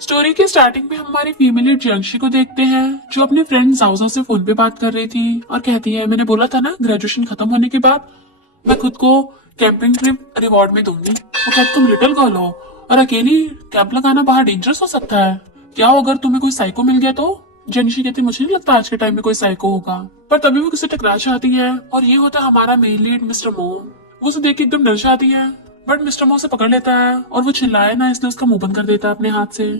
Story के starting में हम हमारी फीमेल लीड जियांशी को देखते हैं जो अपने फ्रेंड जाओजा से फोन पे बात कर रही थी और कहती है मैंने बोला था ना ग्रेजुएशन खत्म होने के बाद मैं खुद को कैंपिंग ट्रिप रिवॉर्ड में दूंगी। वो कहती तुम लिटिल गर्ल हो और अकेली कैंप लगाना बाहर डेंजरस हो सकता है। क्या हो अगर तुम्हें कोई साइको मिल गया तो? जियांशी कहती मुझे नहीं लगता आज के टाइम में कोई साइको होगा। पर तभी वो किसी टकरा जाती है और ये होता है हमारा मेन लीड मिस्टर मो। वो उसे देख के एकदम डर जाती है बट मिस्टर मो से पकड़ लेता है और वो चिल्लाए ना इसलिए उसका मुंह बंद कर देता है अपने हाथ से।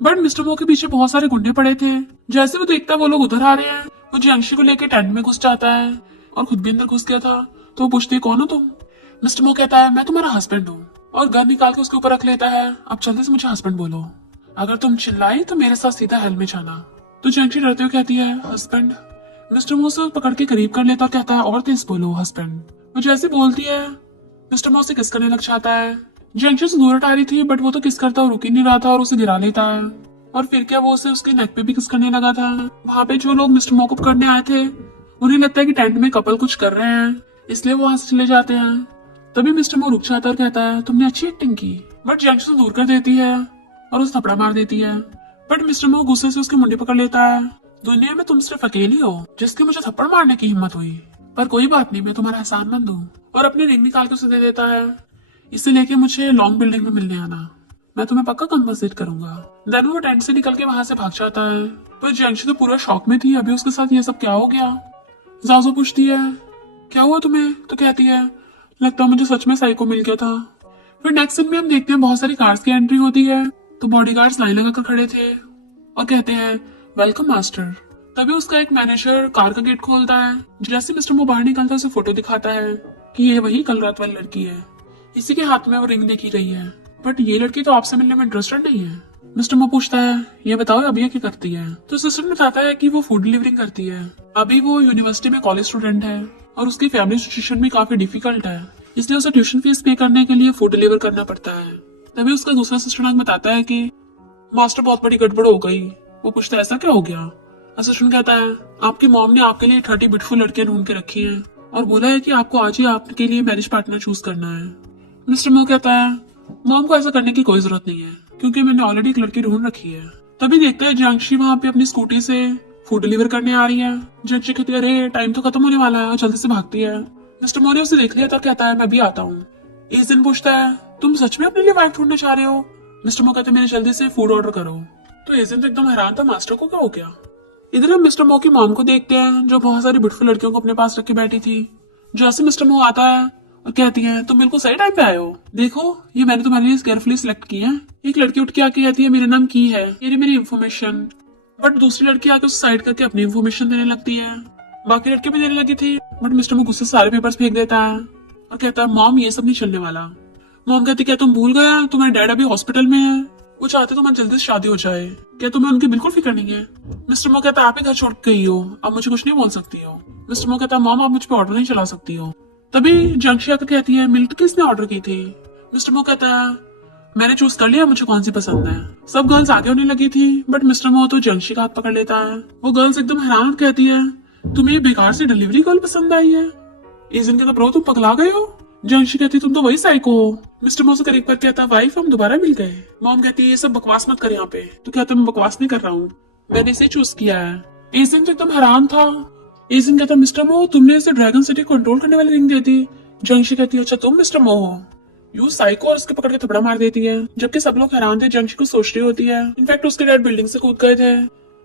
बट मिस्टर मो के पीछे बहुत सारे गुंडे पड़े थे। जैसे वो देखता है वो लोग उधर आ रहे हैं वो जियांशी को लेकर टेंट में घुस जाता है और खुद भी अंदर घुस गया था। तो वो पूछती है कौन हो तुम? मिस्टर मो कहता है मैं तुम्हारा हस्बैंड हूँ और गन निकाल के उसके ऊपर रख लेता है। अब जल्दी से मुझे हस्बैंड बोलो, अगर तुम चिल्लाई तो मेरे साथ सीधा हेल में जाना। तो जियांशी डरते हुए कहती है हस्बैंड। मिस्टर मो से पकड़ के करीब कर लेता और कहता है और तेज बोलो हस्बैंड। वो जैसे बोलती है मिस्टर मो से किस करने लग जाता है। जियांशी से दूर हटा रही थी बट वो तो किस करता और रुक ही नहीं रहा था और उसे गिरा लेता है। और फिर क्या वो उसे उसके नेक पे भी किस करने लगा था। वहाँ पे जो लोग मिस्टर मो को पकड़ने आए थे उन्हें लगता है कि टेंट में कपल कुछ कर रहे हैं इसलिए वो वहां से चले जाते हैं। तभी मिस्टर मो रुक जाता है और कहता है तुमने अच्छी एक्टिंग की। बट जियांशी से दूर कर देती है और उसे थपड़ा मार देती है। बट मिस्टर मो गुस्से से उसकी मुंडी पकड़ लेता है। दुनिया में तुम सिर्फ अकेली हो जिसकी मुझे थप्पड़ मारने की हिम्मत हुई, पर कोई बात नहीं मैं तुम्हारा एहसानमंद हूँ। और अपनी रिंग निकाल के उसे दे देता है, इसे लेके मुझे लॉन्ग बिल्डिंग में मिलने आना, मैं तुम्हें पक्का कम्पनसेट करूंगा। देन वो टेंट से निकल के वहां से भाग जाता है। पर जियांशी तो पूरा शॉक में थी, अभी उसके साथ ये सब क्या हो गया। जाजो पूछती है क्या हुआ तुम्हें? तो कहती है लगता है मुझे सच में साइको मिल गया था। फिर नेक्स्ट सीन में हम देखते हैं बहुत सारी कार्स की एंट्री होती है तो बॉडीगार्ड्स लाइन लगाकर खड़े थे और कहते हैं वेलकम मास्टर। तभी उसका एक मैनेजर कार का गेट खोलता है। जैसे मिस्टर मो बाहर निकलता है उसे फोटो दिखाता है कि ये वही कल रात वाली लड़की है, इसी के हाथ में वो रिंग देखी रही है। बट ये लड़की तो आपसे मिलने में इंटरेस्टेड नहीं है। मिस्टर मो पूछता है ये बताओ अभी ये क्या करती है? तो सिस्टर बताता है कि वो फूड डिलीवरिंग करती है। अभी वो यूनिवर्सिटी में कॉलेज स्टूडेंट है और उसकी फैमिली सिचुएशन भी काफी डिफिकल्ट है इसलिए उसे ट्यूशन फीस पे करने के लिए फूड डिलीवर करना पड़ता है। तभी उसका दूसरा सिस्टर बताता है कि मास्टर बहुत बड़ी गड़बड़ हो गई। वो पूछता है ऐसा क्या हो गया? असिस्टेंट कहता है आपकी मॉम ने आपके लिए 30 ब्यूटीफुल लड़कियां ढूंढ के रखी हैं और बोला है कि आपको आज ही आपके लिए मैरिज पार्टनर चूज करना है। मिस्टर मो कहता है मॉम को ऐसा करने की कोई जरूरत नहीं है क्योंकि मैंने ऑलरेडी एक लड़की ढूंढ रखी है। तभी देखता है जियांशी वहाँ पे अपनी स्कूटी से फूड डिलीवर करने आ रही है। जियांशी कहती है अरे टाइम तो खत्म होने वाला है, जल्दी से भागती है। मिस्टर मो ने उसे देख लिया तो कहता है मैं भी आता हूँ। इस दिन पूछता है तुम सच में अपने लिए वाइफ ढूंढने चाह रहे हो? मिस्टर मो कहते हैं मेरे जल्दी से फूड ऑर्डर करो। तो एजेंट तो एकदम हैरान था मास्टर को क्या हो गया। इधर हम मिस्टर मो की मॉम को देखते हैं जो बहुत सारी ब्यूटीफुल लड़कियों को अपने पास रख के बैठी थी। जैसे मिस्टर मो आता है और कहती है तुम बिल्कुल सही टाइम पे आए हो, देखो ये मैंने तुम्हारे लिए केयरफुली सिलेक्ट की है। एक लड़की उठ के आके कहती है मेरा नाम की है, ये मेरी इन्फॉर्मेशन। बट दूसरी लड़की आके उसे साइड करके अपनी इन्फॉर्मेशन देने लगती है। बाकी लड़की भी देने लगी थी बट मिस्टर मो गुस्से से सारे पेपर्स फेंक देता है और कहता है मॉम ये सब नहीं चलने वाला। मॉम कहती क्या तुम भूल गया तुम्हारे डैड अभी हॉस्पिटल में है, वो चाहते तुम्हारी जल्दी से शादी हो जाए, क्या तुम्हें उनकी बिल्कुल फिक्र नहीं है? मिस्टर मो कहता आप ही घर छोड़ गई हो, आप मुझे कुछ नहीं बोल सकती हो। मिस्टर मो कहता मॉम आप मुझ पे ऑर्डर नहीं चला सकती हो। तभी जियांशी आकर कहती है मिल्क किसने ऑर्डर की थी? मिस्टर मो कहता है मैंने चूज कर लिया मुझे कौन सी पसंद है। सब गर्ल्स आगे होने लगी थी बट मिस्टर मो तो जियांशी का हाथ पकड़ लेता है। वो गर्ल्स एकदम हैरान कहती है तुम्हें ये बेकार से डिलीवरी गर्ल पसंद आई है? एजेंट कहता ब्रो तुम पगला गए हो। जियांशी कहती तुम तो वही साइको हो। मिस्टर मो से करीब पर कहता वाइफ हम दोबारा मिल गए। मॉम कहती है ये सब बकवास मत कर यहाँ पे। तो कहता मैं बकवास नहीं कर रहा हूँ, मैंने इसे चूज किया है। एजेंट एकदम हैरान था। एजेंट कहता मिस्टर मो तुमने इसे ड्रैगन सिटी कंट्रोल करने वाली रिंग दी थी। जियांशी कहती है अच्छा तुम मिस्टर मो हो। यू साइको और उसके पकड़ के थपड़ा मार देती है। जबकि सब लोग हैरान थे जियांशी को सोच रही होती है। इनफैक्ट उसके डैड बिल्डिंग से कूद गए थे।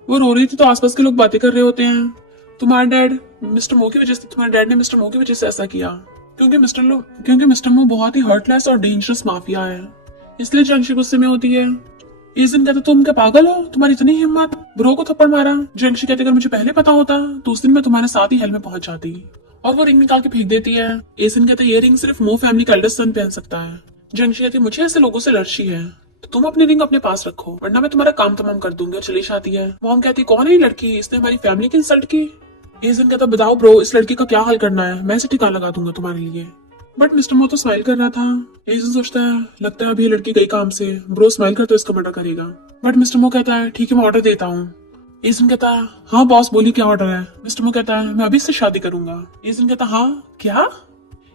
वो रो रही थी तो आसपास के लोग बातें कर रहे होते हैं तुम्हारा डैड मिस्टर मो की वजह से, तुम्हारे डैड ने मिस्टर मो की वजह से ऐसा किया क्योंकि मिस्टर मो बहुत ही हर्टलेस और डेंजरस माफिया है, इसलिए जियांशी गुस्से में होती है। एजेंट कहता तुम क्या पागल हो, तुम्हारी इतनी हिम्मत, ब्रो को थप्पड़ मारा। जियांशी कहते अगर मुझे पहले पता होता तो उस दिन मैं तुम्हारे साथ ही हेल में पहुंच जाती। और वो रिंग निकाल के फेंक देती है। एजेंट कहता ये रिंग सिर्फ मो फैमिली का एल्डेस्ट सन पहन सकता है। जियांशी कहती मुझे ऐसे लोगों से एलर्जी है तो तुम अपनी रिंग अपने पास रखो वरना मैं तुम्हारा काम तमाम कर दूंगी। और चली जाती है। मॉम कहती कौन है ये लड़की, इसने हमारी फैमिली की इंसल्ट की। एजेंट कहता बताओ ब्रो इस लड़की का क्या हल करना है, मैं इसे ठिकाना लगा दूंगा तुम्हारे लिए। बट मिस्टर मो तो स्माइल कर रहा था। एजेंट सोचता है लगता है अभी ये लड़की गई काम से, ब्रो स्माइल कर तो इसका मर्डर करेगा। बट मिस्टर मो कहता है ठीक है मैं ऑर्डर देता हूँ। एजेंट कहता है हाँ बॉस बोली क्या ऑर्डर है। मिस्टर मो कहता है मैं अभी इससे शादी करूंगा। एजेंट कहता हाँ क्या?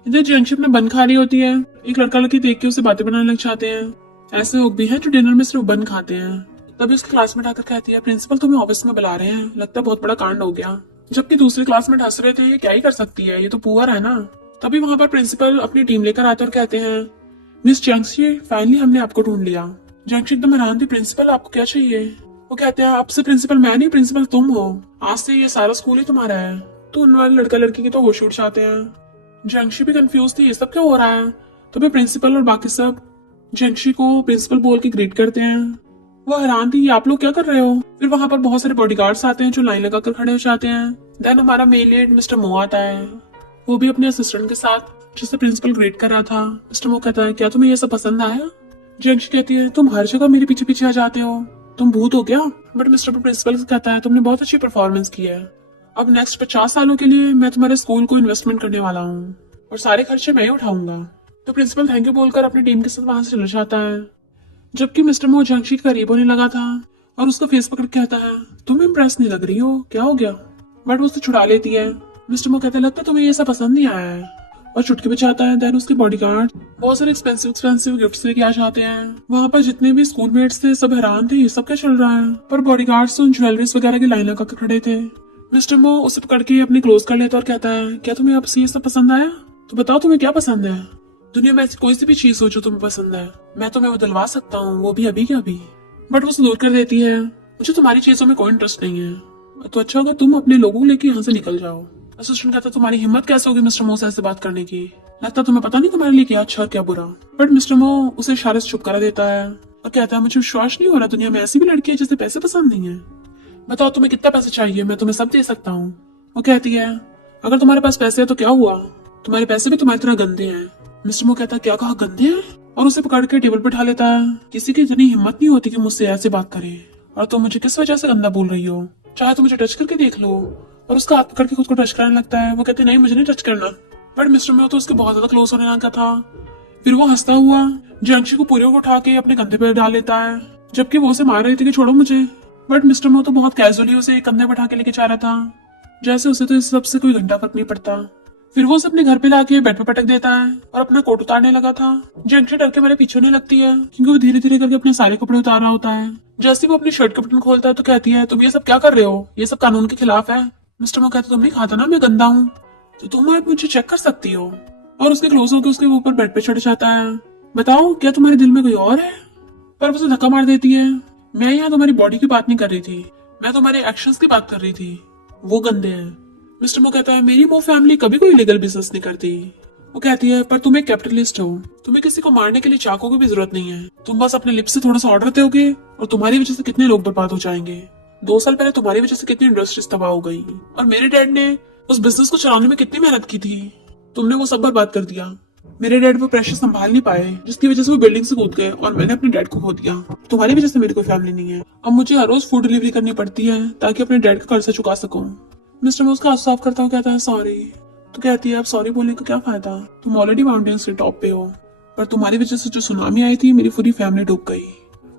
इधर जियांशी अपना बन खा रही होती है। एक लड़का लड़की देख के उसे बातें बनाने लग जाते हैं। ऐसे लोग भी हैं जो डिनर में सिर्फ बन खाते हैं। तभी उसकी क्लासमेट आकर कहती है प्रिंसिपल तुम्हें ऑफिस में बुला रहे हैं, लगता है बहुत बड़ा कांड हो गया। जबकि दूसरे क्लासमेट हंस रहे थे, ये क्या ही कर सकती है, ये तो पुअर है ना। तभी वहां पर प्रिंसिपल अपनी टीम लेकर आते और कहते हैं मिस जंगशी, फाइनली हमने आपको ढूंढ लिया। जंगशी एकदम हैरान थी, प्रिंसिपल आपको क्या चाहिए? वो कहते हैं आपसे प्रिंसिपल मैं नहीं, प्रिंसिपल तुम हो, आज से ये सारा स्कूल ही तुम्हारा है। तो उन वाले लड़का लड़की के तो होश उड़ जाते हैं। जंगशी भी कंफ्यूज थी, ये सब क्या हो रहा है। तभी प्रिंसिपल और बाकी सब जंगशी को प्रिंसिपल बोल के ग्रीट करते हैं। वो हैरान थी, आप लोग क्या कर रहे हो। फिर वहां पर बहुत सारे बॉडीगार्ड्स आते हैं जो लाइन लगाकर खड़े हो जाते हैं। देन हमारा मेल लीड मिस्टर मो आता है, वो भी अपने असिस्टेंट के साथ, जिससे प्रिंसिपल ग्रीट कर रहा था। मिस्टर मो कहता है क्या तुम्हें ये सब पसंद आया? जंगशी कहती है तुम हर जगह मेरे पीछे पीछे आ जाते हो, तुम भूत हो क्या? बट मिस्टर प्रिंसिपल कहता है तुमने बहुत अच्छी परफॉर्मेंस की है, अब नेक्स्ट 50 सालों के लिए मैं तुम्हारे स्कूल को इन्वेस्टमेंट करने वाला हूँ और सारे खर्चे मैं ही उठाऊंगा। तो प्रिंसिपल थैंक यू बोलकर अपनी टीम के साथ वहां से चला जाता है। जबकि मिस्टर मो जंगशी के करीब होने लगा था और उसका फेस पकड़ के कहता है तुम इम्प्रेस नहीं लग रही हो, क्या हो गया? बट वो उसे छुड़ा लेती है। मिस्टर मो कहते लगता है तुम्हें ये सब पसंद नहीं आया है और चुटकी बचाता है। देन उसके बॉडीगार्ड बहुत सारे एक्सपेंसिव गिफ्ट्स लेके आ जाते हैं। वहां पर जितने भी स्कूलमेट्स थे सब हैरान थे, ये सब क्या चल रहा है। पर बॉडीगार्ड्स उन ज्वेलरीज वगैरह की लाइन लगाकर खड़े थे। मिस्टर मो उसे पकड़ के अपनी क्लोज कर लेता और कहता है क्या तुम्हें अब से ये सब पसंद आया? तो बताओ तुम्हें क्या पसंद है। दुनिया में ऐसी कोई सी भी चीज हो जो तुम्हें पसंद है, मैं तुम्हें वो दिलवा सकता हूँ, वो भी अभी के अभी। बट वो उसे दूर कर देती है, मुझे तुम्हारी चीजों में कोई इंटरेस्ट नहीं है, तो अच्छा होगा तुम अपने लोगों लेके यहाँ से निकल जाओ। असिस्टेंट कहता तुम्हारी हिम्मत कैसे होगी मिस्टर मो से ऐसे बात करने की, लगता तुम्हें पता नहीं तुम्हारे लिए क्या अच्छा और क्या बुरा। बट मिस्टर मो उसे इशारे से चुप करा देता है और कहता है मुझे विश्वास नहीं हो रहा दुनिया में ऐसी भी लड़की है जिसे पैसे पसंद नहीं है। बताओ तुम्हें कितना पैसा चाहिए, मैं तुम्हें सब दे सकता हूँ। वो कहती है अगर तुम्हारे पास पैसे है तो क्या हुआ, तुम्हारे पैसे भी तुम्हारी तरह गंदे हैं। मिस्टर मो कहता है क्या कहा, गंदे हैं? और उसे पकड़ के टेबल पर उठा लेता है। किसी की इतनी हिम्मत नहीं होती कि मुझसे ऐसे बात करे, और तुम मुझे किस वजह से गंदा बोल रही हो, चाहे तो मुझे टच करके देख लो। और उसका हाथ पकड़ के खुद को टच कराने लगता है। वो कहते नहीं मुझे नहीं टच करना। बट मिस्टर मो तो उसके बहुत ज्यादा क्लोज होने लगा था। फिर वो हंसता हुआ जंगशी को पूरे को उठा के अपने कंधे पर डाल लेता है, जबकि वो उसे मार रही थी कि छोड़ो मुझे। बट मिस्टर मो तो बहुत कैजुअली उसे कंधे पर उठा के लेके जा रहा था, जैसे उसे तो इस सबसे कोई घंटा फर्क नहीं पड़ता। फिर वो उसे अपने घर पे लाके बेड पे पटक देता है और अपना कोट उतारने लगा था। जंगशी डर के मेरे पीछे होने लगती है क्योंकि वो धीरे धीरे करके अपने सारे कपड़े उतार रहा होता है। जैसे वो अपनी शर्ट का बटन खोलता है तो कहती है तुम ये सब क्या कर रहे हो, ये सब कानून के खिलाफ है। मिस्टर मो कहता तुम नहीं खाता ना मैं गंदा हूँ, तो तुम आप मुझे चेक कर सकती हो। और उसके क्लोज होकर उसके ऊपर बेड पे चढ़ जाता है। बताओ क्या तुम्हारे दिल में कोई और है? पर उसे धक्का मार देती है। मैं यहाँ तुम्हारी बॉडी की बात नहीं कर रही थी, मैं तुम्हारे एक्शंस की बात कर रही थी, वो गंदे हैं। मिस्टर मो कहता है मेरी मो फैमिली कभी कोई लीगल बिजनेस नहीं करती। वो कहती है पर तुम एक कैपिटलिस्ट हो, तुम्हें किसी को मारने के लिए चाकू की भी जरूरत नहीं है, तुम बस अपने लिप से थोड़ा सा ऑर्डर दोगे और तुम्हारी वजह से कितने लोग बर्बाद हो जाएंगे। 2 साल पहले तुम्हारी वजह से कितनी इंडस्ट्रीज तबाह हो गई और मेरे डैड ने उस बिजनेस को चलाने में कितनी मेहनत की थी, तुमने वो सब बर्बाद कर दिया। मेरे डैड वो प्रेशर संभाल नहीं पाए जिसकी वजह से वो बिल्डिंग से कूद गए और मैंने अपने डैड को खो दिया। तुम्हारी वजह से मेरी कोई फैमिली नहीं है, अब मुझे हर रोज फूड डिलीवरी करनी पड़ती है ताकि अपने डैड का कर्जा चुका सकूं। मिस्टर मो उसका हाथ साफ करता हुआ कहता है सॉरी। तो कहती है अब सॉरी बोलने का क्या फायदा, तुम ऑलरेडी माउंटेन्स के टॉप पे हो, पर तुम्हारी वजह से जो सुनामी आई थी मेरी पूरी फैमिली डूब गई।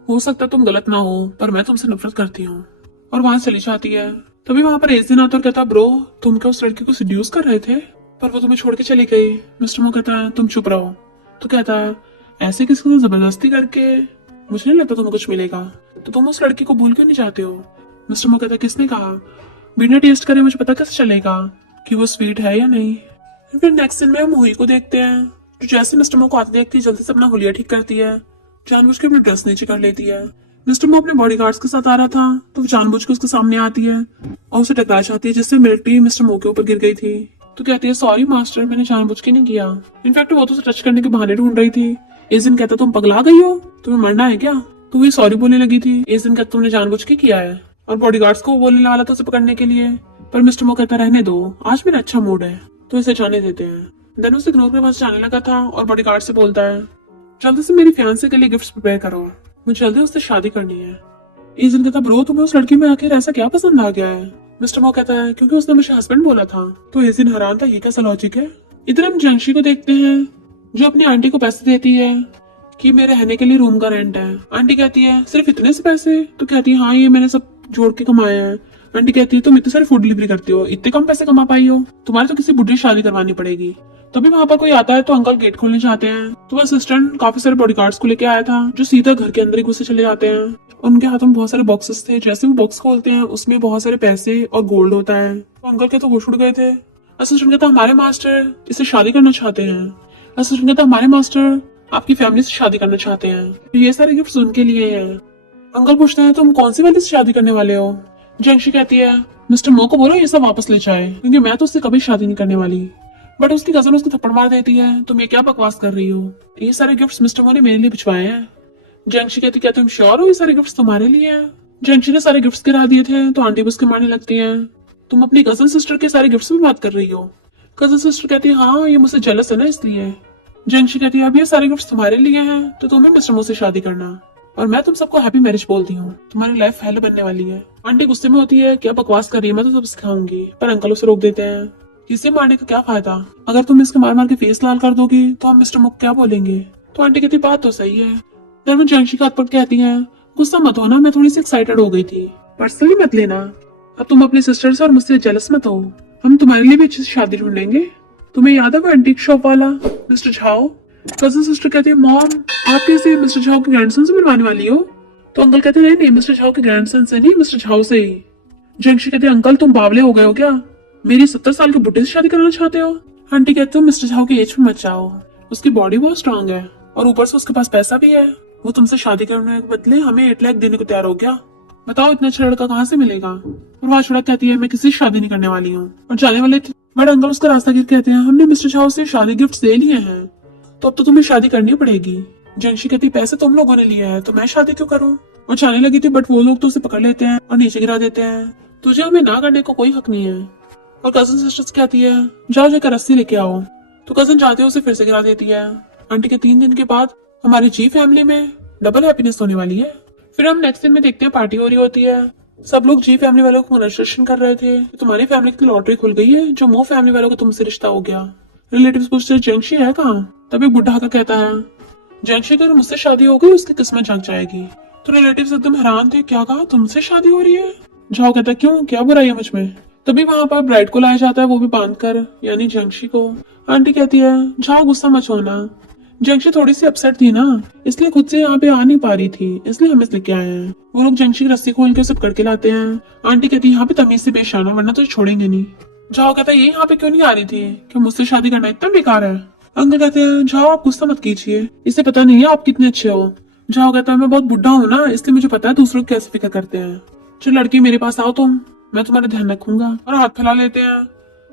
हो सकता है तुम गलत ना हो पर मैं तुमसे नफरत करती हूँ। और वहां चली जाती है। तभी वहां पर एक दिन आता और कहता ब्रो तुम क्या उस लड़की को सिड्यूस कर रहे थे, पर वो तुम्हें छोड़ के चली गई। मिस्टर मो कहता है तुम चुप रहो। तो कहता है ऐसे किसी को जबरदस्ती करके मुझे नहीं लगता तुम्हें कुछ मिलेगा, तो तुम उस लड़की को भूल क्यों नहीं जाते हो। मिस्टर मो कहता है किसने कहा, बिना टेस्ट करे मुझे पता कैसे चलेगा कि वो स्वीट है या नहीं। फिर नेक्स्ट दिन में हम हुई को देखते हैं जो जैसे मिस्टर मो को आते देखती है जल्दी से अपना हुलिया ठीक करती है, जानबूझ के अपनी ड्रेस नीचे कर लेती है। मिस्टर मो अपने बॉडीगार्ड्स के साथ आ रहा था तो वो जानबूझ के उसके सामने आती है और उसे टकरा जाती है, जिससे मिलिट्री मिस्टर मो के ऊपर गिर गई थी। तो कहती है सॉरी मास्टर मैंने जानबूझ के नहीं किया, इनफैक्ट वो तो उसे टच करने के बहाने ढूंढ रही थी। इस दिन कहता तुम पगला गई हो, तुम्हें मरना है क्या, तो वो सॉरी बोलने लगी थी। इस दिन कहता तुमने जानबूझ के किया है और बॉडीगार्ड्स को बोलने वाला था उसे पकड़ने के लिए, पर मिस्टर मो कहता रहने दो आज मेरा अच्छा मूड है, तो इसे जाने देते हैं। देन उसे इग्नोर के पास जाने लगा था और बॉडीगार्ड से बोलता है जल्दी से मेरी फियांसे के लिए गिफ्ट्स प्रिपेयर करो, मुझे जल्दी उससे शादी करनी है। इस दिन कहता ब्रो तुम्हें उस लड़की में आखिर ऐसा क्या पसंद आ गया है। मिस्टर मो कहता है क्योंकि उसने मुझे हस्बैंड बोला था। तो इस दिन हैरान था ये कैसा लॉजिक है। इधर हम जंगशी को देखते हैं जो अपनी आंटी को पैसे देती है कि मेरे रहने के लिए रूम का रेंट है। आंटी कहती है सिर्फ इतने से पैसे, तो कहती है हाँ ये मैंने सब जोड़ के कमाए हैं। आंटी कहती है तुम इतने सारे फूड डिलीवरी करती हो, इतने कम पैसे कमा पाई हो, तुम्हारे तो किसी बुढ़ी शादी करवानी पड़ेगी। तभी वहां पर कोई आता है तो अंकल गेट खोलने जाते हैं, तो असिस्टेंट काफी सारे बॉडीगार्ड्स को लेके आया था जो सीधा घर के अंदर ही घुसे चले जाते हैं उनके हाथों में बहुत सारे बॉक्सेस थे। जैसे वो बॉक्स खोलते हैं उसमें बहुत सारे पैसे और गोल्ड होता है। तो अंकल के तो होश उड़ गए थे। असिस्टेंट कहता हमारे मास्टर इससे शादी करना चाहते हैं। असिस्टेंट कहता हमारे मास्टर आपकी फैमिली से शादी करना चाहते हैं। तो ये सारे गिफ्ट उनके लिए हैं। अंकल पूछते हैं तुम कौन सी वाली से शादी करने वाले हो। जंगशी कहती है मिस्टर मो को बोलो ये सब वापस ले जाए, क्योंकि मैं तो उससे कभी शादी नहीं करने वाली। बट उसकी कजन उसको थप्पड़ मार देती है, तुम ये क्या बकवास कर रही हो, ये सारे गिफ्ट्स मिस्टर मो ने मेरे लिए भिजवाए हैं। जंगशी कहती क्या तुम श्योर हो ये सारे गिफ्ट्स तुम्हारे लिए हैं। जंगशी ने सारे गिफ्ट्स गिरा दिए थे तो आंटी भी उसके मारने लगती है, तुम अपनी कजन सिस्टर के सारे गिफ्ट्स में बात कर रही हो। कजन सिस्टर कहती है हाँ ये मुझसे जेलस है ना इसलिए। जंगशी कहती है अब ये सारे गिफ्ट्स तुम्हारे लिए हैं तो तुम्हें मिस्टर मो से शादी करना, और मैं तुम सबको हैप्पी मैरिज बोलती हूँ, तुम्हारी लाइफ हेल बनने वाली है। आंटी गुस्से में होती है क्या बकवास कर रही है, मैं तो सब सिखाऊंगी। पर अंकल उसे रोक देते हैं, इसे मारने का क्या फायदा, अगर तुम इसके मार मार के फेस लाल कर दोगी तो हम मिस्टर मुक क्या बोलेंगे। तो आंटी कहती बात तो सही है। धर्मन जंगशी का हाथ पकड़ के कहती है गुस्सा मत होना, मैं थोड़ी सी एक्साइटेड हो गई थी, पर्सनली मत लेना। अब तुम अपनी सिस्टर से और मुझसे जेलस मत हो, हम तुम्हारे लिए भी अच्छी सी शादी ढूंढेंगे। तुम्हें याद है वो एंटीक शॉप वाला मिस्टर झाओ। कजन सिस्टर कहती है मॉम आप कैसे मिस्टर झाओ के ग्रैंडसन से मिलवाने वाली हो। तो अंकल कहते हैं नहीं मिस्टर झाओ के ग्रैंडसन से नहीं, मिस्टर झाओ से ही। जंगशी कहते हैं अंकल तुम बावले हो गए हो क्या, मेरी 70 साल के बुढ़े से शादी कराना चाहते हो। आंटी कहते हो मिस्टर झाओ की एज में मत जाओ, उसकी बॉडी बहुत स्ट्रांग है और ऊपर से उसके पास पैसा भी है, वो तुमसे शादी करने के बदले हमें 8 लाख देने को तैयार हो गया। बताओ इतना अच्छा लड़का कहाँ से मिलेगा। और वहाँ छुड़ा कहती है मैं किसी से शादी नहीं करने वाली हूँ, और जाने वाले थे। बट अंकल उसका रास्ता गिर कहते हैं हमने मिस्टर झाओ से शादी गिफ्ट दे लिए हैं, तो अब तो तुम्हें शादी करनी पड़ेगी। जंगशी कहती पैसे तुम लोगों ने लिए हैं तो मैं शादी क्यों करूं। वो जाने लगी थी बट वो लोग तो उसे पकड़ लेते हैं और नीचे गिरा देते हैं, तुझे हमें ना करने को कोई हक नहीं है। और कजन सिस्टर्स कहती है जाओ जाकर रस्सी लेके आओ, तो कजन जाते उसे फिर से गिरा देती है। आंटी के 3 दिन के बाद हमारी जी फैमिली में डबल हैप्पीनेस होने वाली है। फिर हम नेक्स्ट दिन में देखते हैं पार्टी हो रही होती है, सब लोग जी फैमिली वालों को कॉन्ग्रेचुलेशन कर रहे थे, तुम्हारी फैमिली की लॉटरी खुल गई है, जो मो फैमिली वालों का तुमसे रिश्ता हो गया। रिलेटिव्स पूछते हैं जंगशी है कहाँ, तभी बुढ़ा आकर कहता है जंगशी अगर मुझसे शादी हो गई उसकी किस्मत जग जाएगी। तो रिलेटिव्स एकदम हैरान थे, क्या कहा तुमसे शादी हो रही है। झाओ कहता है क्यों क्या बुराई है मुझ में। तभी वहां पर ब्राइड को लाया जाता है, वो भी बांध कर, यानी जंगशी को। आंटी कहती है झाओ गुस्सा मत होना, जंगशी थोड़ी सी अपसेट थी ना, इसलिए खुद से यहाँ पे आ नहीं पा रही थी, इसलिए हम इस लेके आए हैं। वो लोग जंगशी की रस्सी खोल के उसे पकड़ के लाते हैं। आंटी कहती है यहाँ पे तमीज से पेश आना वरना तो छोड़ेंगे नहीं। झाओ कहता है ये यहाँ पे क्यों नहीं आ रही थी, कि मुझसे शादी करना इतना बेकार है। अंकल कहते हैं झाओ आप गुस्सा मत कीजिए, इसे पता नहीं है आप कितने अच्छे हो। झाओ कहता है मैं बहुत बुढ़ा हूँ ना, इसलिए मुझे पता है दूसरों को कैसे फिक्र करते हैं। जो लड़की मेरे पास आओ तुम, मैं तुम्हारा ध्यान रखूंगा। और हाथ फैला लेते हैं।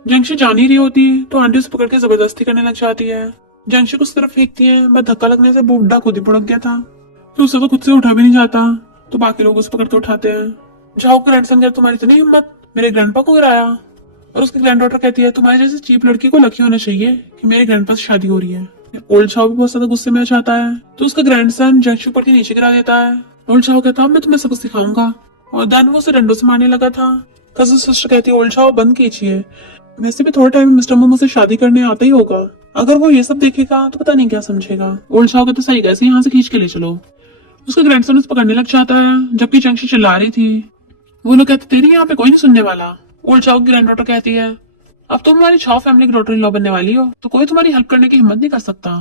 जंगशी जान ही रही होती तो आंटी उसे पकड़ के जबरदस्ती करने लग जाती है। जंगशी को उस तरफ फेंकती है, बस धक्का लगने से बुढ़ा खुद ही भुड़क गया था, तो उसे तो खुद से उठा भी नहीं जाता, तो बाकी लोग उसे पकड़ के उठाते हैं। झाओ का ग्रैंडसन कहता तुम्हारी इतनी हिम्मत, मेरे ग्रैंडपा को गिराया। और उसकी ग्रैंड डॉटर कहती है तुम्हारे जैसे चीप लड़की को लकी होना चाहिए कि मेरे ग्रैंडपा से शादी हो रही है। ओल्ड झाओ भी बहुत ज्यादा गुस्से में आ जाता है, तो उसका ग्रैंडसन जंगशी ऊपर के नीचे गिरा देता है। ओल्ड झाओ कहता है मैं तुम्हें सबक सिखाऊंगा, और देन वो उसे डंडों से मारने लगा था। कजन सिस्टर कहती है ओल्ड झाओ बंद कीजिए, वैसे भी थोड़े टाइम में मिस्टर मोमो से शादी करने आता ही होगा, अगर वो ये सब देखेगा तो पता नहीं क्या समझेगा। ओल्ड झाओ कहते सही कैसे यहाँ से खींच के ले चलो। उसका ग्रैंडसन उसे पकड़ने लग जाता है, जबकि जंगशी चिल्ला रही थी। वो लोग कहते तेरी यहाँ पे कोई नहीं सुनने वाला। ओल्ड झाओ की ग्रैंड डॉटर कहती है अब तुम हमारी झाओ फैमिली की डॉटर इन लॉ बनने वाली हो, तो कोई तुम्हारी हेल्प करने की हिम्मत नहीं कर सकता।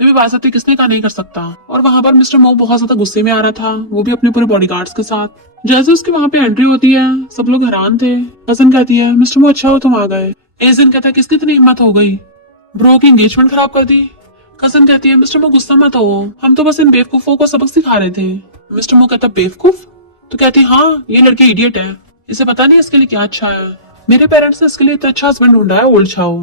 तभी बात आती किसने कहा नहीं कर सकता। और वहां पर मिस्टर मो बहुत ज्यादा गुस्से में आ रहा था, वो भी अपने पूरे बॉडीगार्ड्स के साथ। जैसे उसके वहां पे एंट्री होती है सब लोग हैरान थे। कजन कहती है मिस्टर मो अच्छा हो तुम आ गए। एजन कहता है किसकी इतनी हिम्मत हो गई, ब्रो की एंगेजमेंट खराब कर दी। कजन कहती है मिस्टर मो गुस्सा मत हो, हम तो बस इन बेवकूफों को सबक सिखा रहे थे। मिस्टर मो कहता बेवकूफ, तो कहती हाँ ये लड़की इडियट है, इसे पता नहीं इसके लिए क्या अच्छा है, मेरे पेरेंट्स ने इसके लिए इतना अच्छा हस्बैंड ढूंढा है ओल्ड झाओ,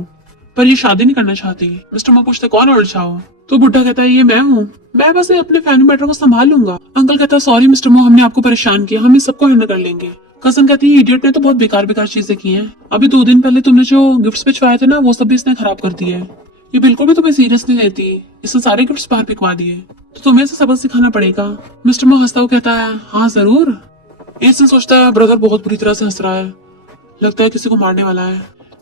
पर ये शादी नहीं करना चाहती। मिस्टर मो पूछते कौन ओल्ड झाओ, तो बुढ़ा कहता है ये मैं हूँ, मैं बस अपने फैमिली मैटर को संभाल लूंगा। अंकल कहता है सॉरी मिस्टर मो हमने आपको परेशान किया, हम इस सबको हैंडल कर लेंगे। कजन कहती है इडियट ने तो बहुत बेकार बेकार चीजें की हैं, अभी 2 दिन पहले तुमने जो गिफ्ट्स भिजवाए थे ना वो सब भी इसने खराब कर दिए, ये बिल्कुल भी तुम्हें सीरियस नहीं लेती, इसने सारे गिफ्ट्स बाहर फेंकवा दिए, तो तुम्हें इसे सबक सिखाना पड़ेगा। मिस्टर मो हंसता हुआ कहता है हाँ जरूर। एसन सोचता है ब्रदर बहुत बुरी तरह से हंस रहा है, लगता है किसी को मारने वाला है।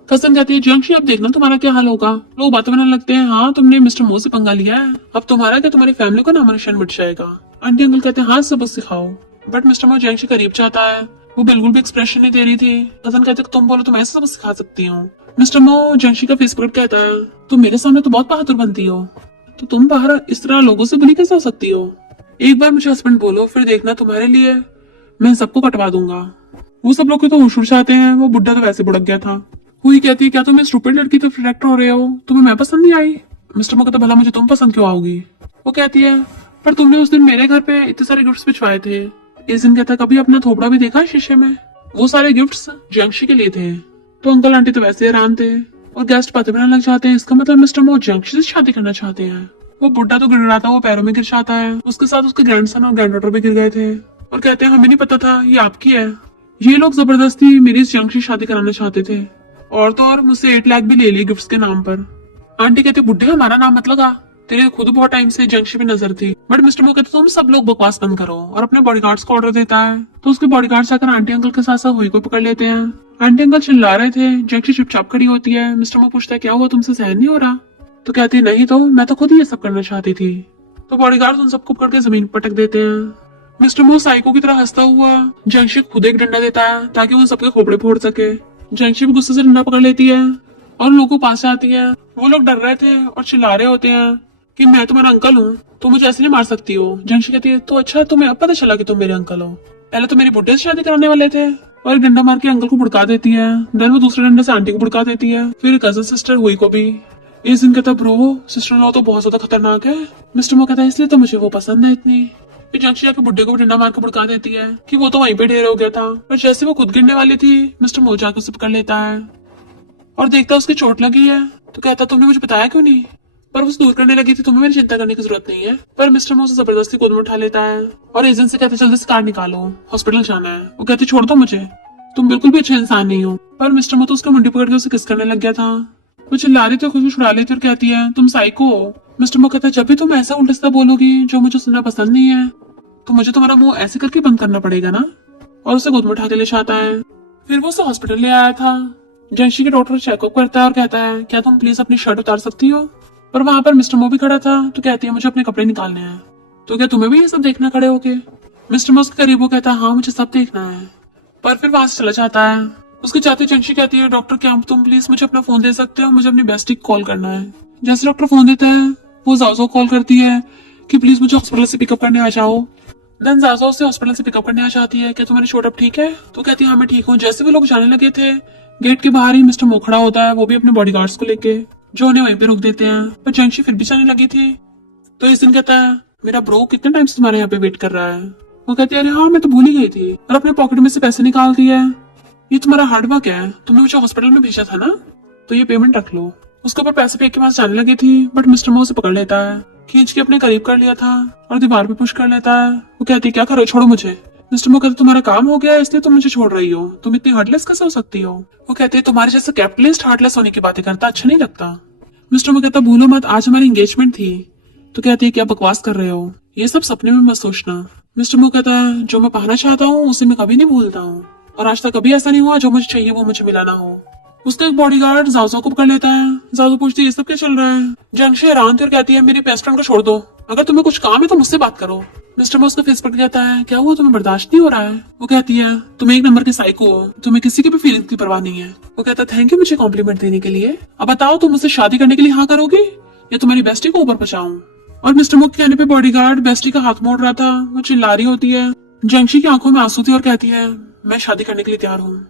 कजन कहती है जंगशी अब देखना तुम्हारा क्या हाल होगा। लोग बातें बनाने लगते हैं हाँ तुमने मिस्टर मो से पंगा लिया है, अब तुम्हारा क्या तुम्हारी फैमिली को नामो निशान मिट जाएगा। आंटी अंकल कहते हैं हाँ सबक सिखाओ, बट मिस्टर मो जंगशी करीब चाहता है, वो बिल्कुल भी एक्सप्रेशन नहीं दे रही थी। कजन कहते तुम बोलो तो मैं ऐसे सबक सिखा सकती हूँ। मिस्टर मो जंगशी का फेस पकड़ कहता है तुम मेरे सामने तो बहुत बहादुर बनती हो, तो तुम बाहर इस तरह लोगों से बुरी कैसे हो सकती हो। एक बार मुझे हस्बैंड बोलो, फिर देखना तुम्हारे लिए मैं सबको कटवा दूंगा। वो सब लोग तो होश उड़ जाते हैं, वो बुड्ढा तो वैसे बुड़क गया था। हुई कहती है, क्या तुम स्टूपिड लड़की तो रिएक्ट हो रहे हो, तुम्हें मैं पसंद नहीं आई? मिस्टर मो कहता, भला मुझे तुम पसंद क्यों आओगी? वो कहती है, पर तुमने उस दिन मेरे घर पे इतने सारे गिफ्ट्स भिजवाए थे। इस दिन कहता, कभी अपना थोपड़ा भी देखा है शीशे में? वो सारे गिफ्ट्स जंक्शी के लिए थे। तो अंकल आंटी तो वैसे हैरान थे, और गेस्ट पता बनाने लग जाते हैं, इसका मतलब मिस्टर मो जंक्शी से शादी करना चाहते हैं। वो बुड्ढा तो गिड़गिड़ाता वो पैरों में गिर जाता है, उसके साथ उसके ग्रैंडसन और ग्रैंडडॉटर भी गिर गए थे, और कहते हैं, हमें नहीं पता था ये आपकी है। ये लोग जबरदस्ती मेरी इस जंक्शी से शादी कराना चाहते थे, और तो और मुझसे 8 लाख भी ले लिए गिफ्ट्स के नाम पर। आंटी कहते, बुड्ढे हमारा नाम मत लगा, तेरे खुद बहुत टाइम से जंक्शी पे नजर थी। बट मिस्टर मो कहते, तुम सब लोग बकवास बंद करो, और अपने बॉडीगार्ड्स को ऑर्डर देता है। तो उसके बॉडीगार्ड्स आकर आंटी अंकल के साथ साथ हुई को पकड़ लेते हैं। आंटी अंकल चिल्ला रहे थे, जंक्शी चुपचाप खड़ी होती है। मिस्टर मो पूछता है, क्या हुआ, तुमसे सहन नहीं हो रहा? तो कहती है, नहीं तो मैं तो खुद ही ये सब करना चाहती थी। तो बॉडीगार्ड्स उन सबको पकड़ के जमीन पर पटक देते हैं। मिस्टर मो साइको की तरह हंसता हुआ जंक्शी को खुद एक डंडा देता है ताकि वो सबके खोपड़े फोड़ सके। जंक्शी भी गुस्से से डंडा पकड़ लेती है और लोगों को पास आती है। वो लोग डर रहे थे और चिल्ला रहे होते हैं कि मैं तुम्हारा अंकल हूँ, तुम मुझे ऐसे नहीं मार सकती हो। जंक्शी कहती है, तो अच्छा तुम्हें अब पता चला कि तुम मेरे अंकल हो, पहले तो मेरी बुड्ढे से शादी कराने वाले थे। और एक डंडा मार के अंकल को भुड़का देती है, देन वो दूसरे डंडे से आंटी को भुड़का देती है, फिर कजन सिस्टर हुई को भी। इस दिन कहता, ब्रो सिस्टर लॉ तो बहुत ज्यादा खतरनाक है। मिस्टर मो कहता है, इसलिए तो मुझे वो पसंद है इतनी। फिर जंक्शी जाके बुड्ढे को डंडा मार के भुड़का देती है कि वो तो वहीं पे ढेर हो गया था, पर जैसे वो खुद गिरने वाली थी मिस्टर मो जाके उसे पकड़ लेता है और देखता उसकी चोट लगी है। तो कहता, तुमने मुझे बताया क्यों नहीं? पर उसे दूर करने लगी थी, तुम्हें मेरी चिंता करने की जरूरत नहीं है। पर मिस्टर मो उसे जबरदस्ती गोद में उठा लेता है और एजेंट से कहते, जल्दी से कार निकालो, हॉस्पिटल जाना है। वो कहती, छोड़ दो मुझे, तुम बिल्कुल भी अच्छे इंसान नहीं हो। पर मिस्टर मो तो उसका मुंडी पकड़ के उसे किस करने लग गया था। वो चिल्ला रही थी, खुद को छुड़ा लेती और कहती है, तुम साइको हो। मिस्टर मो कहता है, जब भी तुम ऐसा उल्टा सीधा बोलोगी जो मुझे सुनना पसंद नहीं है, तो मुझे तुम्हारा मुंह ऐसे करके बंद करना पड़ेगा ना। और उसे गोद में उठा के ले जाता है। फिर वो उसे हॉस्पिटल ले आया था। जंक्शी के डॉक्टर चेकअप करता है और कहता है, क्या तुम प्लीज अपनी शर्ट उतार सकती हो? पर वहां पर मिस्टर मो भी खड़ा था। तो कहती है, मुझे अपने कपड़े निकालने हैं। तो क्या तुम्हें भी ये सब देखना खड़े होके? मिस्टर मो उसके करीब वो कहता है, हाँ मुझे सब देखना है। पर फिर वहां से चला जाता है। उसके चाहते जंक्शी कहती है, डॉक्टर क्या तुम प्लीज मुझे अपना फोन दे सकते हो, मुझे अपनी बेस्टी को कॉल करना है। जैसे डॉक्टर फोन देता है, वो जाओ कॉल करती है कि प्लीज मुझे हॉस्पिटल से पिकअप करने आ जाओ। देन जाजो उसे हॉस्पिटल से पिकअप करने आ जाती है। क्या तुम्हारी चोट अब ठीक है? तो कहती है, हाँ मैं ठीक हूँ। जैसे भी लोग जाने लगे थे, गेट के बाहर ही मिस्टर मो खड़ा होता है, वो भी अपने बॉडीगार्ड्स को लेके, जो उन्हें वहीं पे रोक देते हैं। पर जंक्शी फिर भी जाने लगी थी। तो इस दिन कहता है, मेरा ब्रो कितने टाइम से तुम्हारे यहाँ पे वेट कर रहा है। वो कहती है, अरे हाँ मैं तो भूल ही गई थी, और अपने पॉकेट में से पैसे निकाल दिए। ये तुम्हारा हार्डवर्क है, तुमने मुझे हॉस्पिटल में भेजा था ना, तो ये पेमेंट रख लो। उसके ऊपर पैसे फेंक के पास जाने लगी थी, बट मिस्टर मो उसे पकड़ लेता है, खींच के अपने करीब कर लिया था और दीवार पे पुश कर लेता है। वो कहती है, क्या करो, छोड़ो मुझे। मिस्टर मो कहते, तुम्हारा काम हो गया इसलिए तुम मुझे छोड़ रही हो, तुम इतनी हार्टलेस कैसे हो सकती हो? वो कहते हैं, तुम्हारे जैसे कैपिटलिस्ट हार्टलेस होने की बातें करता अच्छा नहीं लगता। मिस्टर मो कहता, भूलो मत आज हमारी एंगेजमेंट थी। तो कहती है, क्या बकवास कर रहे हो, ये सब सपने में मत सोचना। मिस्टर मो कहता है, जो मैं पाना चाहता हूँ उसे मैं कभी नहीं भूलता हूँ, और आज तक कभी ऐसा नहीं हुआ जो मुझे चाहिए वो मुझे मिला ना हो। उसका एक बॉडीगार्ड जाओ को पकड़ लेता है। जाओ पूछती है, ये सब क्या चल रहा है? जंक्शी हैरान थी और कहती है, मेरे बेस्ट फ्रेंड को छोड़ दो, अगर तुम्हें कुछ काम है तो मुझसे बात करो। मिस्टर मो उसका फेस पकड़ कहता है, क्या हुआ, तुम्हें बर्दाश्त नहीं हो रहा है? वो कहती है, तुम एक नंबर के साइको हो, तुम्हें किसी की भी फीलिंग्स की परवाह नहीं है। वो कहता है, थैंक यू मुझे कॉम्प्लीमेंट देने के लिए। अब बताओ, तुम मुझसे शादी करने के लिए हाँ करोगी या तुम्हारी बेस्टी को ऊपर पहुंचाऊं? और मिस्टर मो के कहने पे बॉडीगार्ड बेस्टी का हाथ मोड़ रहा था। वो चिल्ला रही होती है। जंक्शी की आंखों में आंसू थी और कहती है, मैं शादी करने के लिए तैयार हूँ।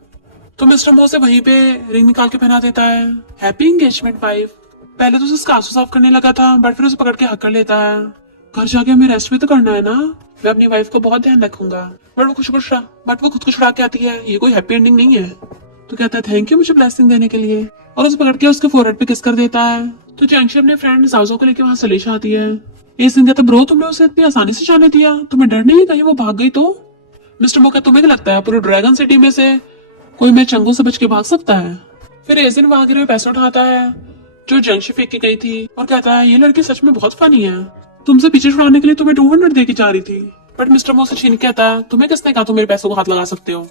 तो मिस्टर मो से वहीं पे रिंग निकाल के पहना देता है। Happy engagement wife. पहले तो उसे उसका आंसू साफ करने लगा था, बट फिर उसे पकड़ के हक कर लेता है। घर जाके हमें रेस्ट भी तो करना है ना, मैं अपनी वाइफ को बहुत ध्यान रखूंगा। बट वो खुद को छुड़ा के आती है, ये कोई हैप्पी एंडिंग नहीं है। तो कहता है, थैंक यू मुझे ब्लेसिंग देने के लिए, और उसे पकड़ के उसके फोरहेड पे किस कर देता है। तो जंक्शी अपने फ्रेंड जाओ को लेके वहां चली जाती है। इस दिन कहता, ब्रो तुमने उसे इतनी आसानी से जाने दिया, तुम्हें डर नहीं कहीं वो भाग गई तो? मिस्टर मो कहता, तुम्हें क्या लगता है पूरे ड्रैगन सिटी में से कोई मैं चंगू से बच के भाग सकता है? फिर इस दिन वहां गिरे हुए पैसे उठाता है जो जंक्शी फेंक के गई थी और कहता है, ये लड़की सच में बहुत फनी है, तुमसे पीछे छुड़ाने के लिए तुम्हें 200 दे के जा रही थी। बट मिस्टर मो से छीन कहता है, तुम्हें किसने कहा तुम मेरे पैसों को हाथ लगा सकते हो?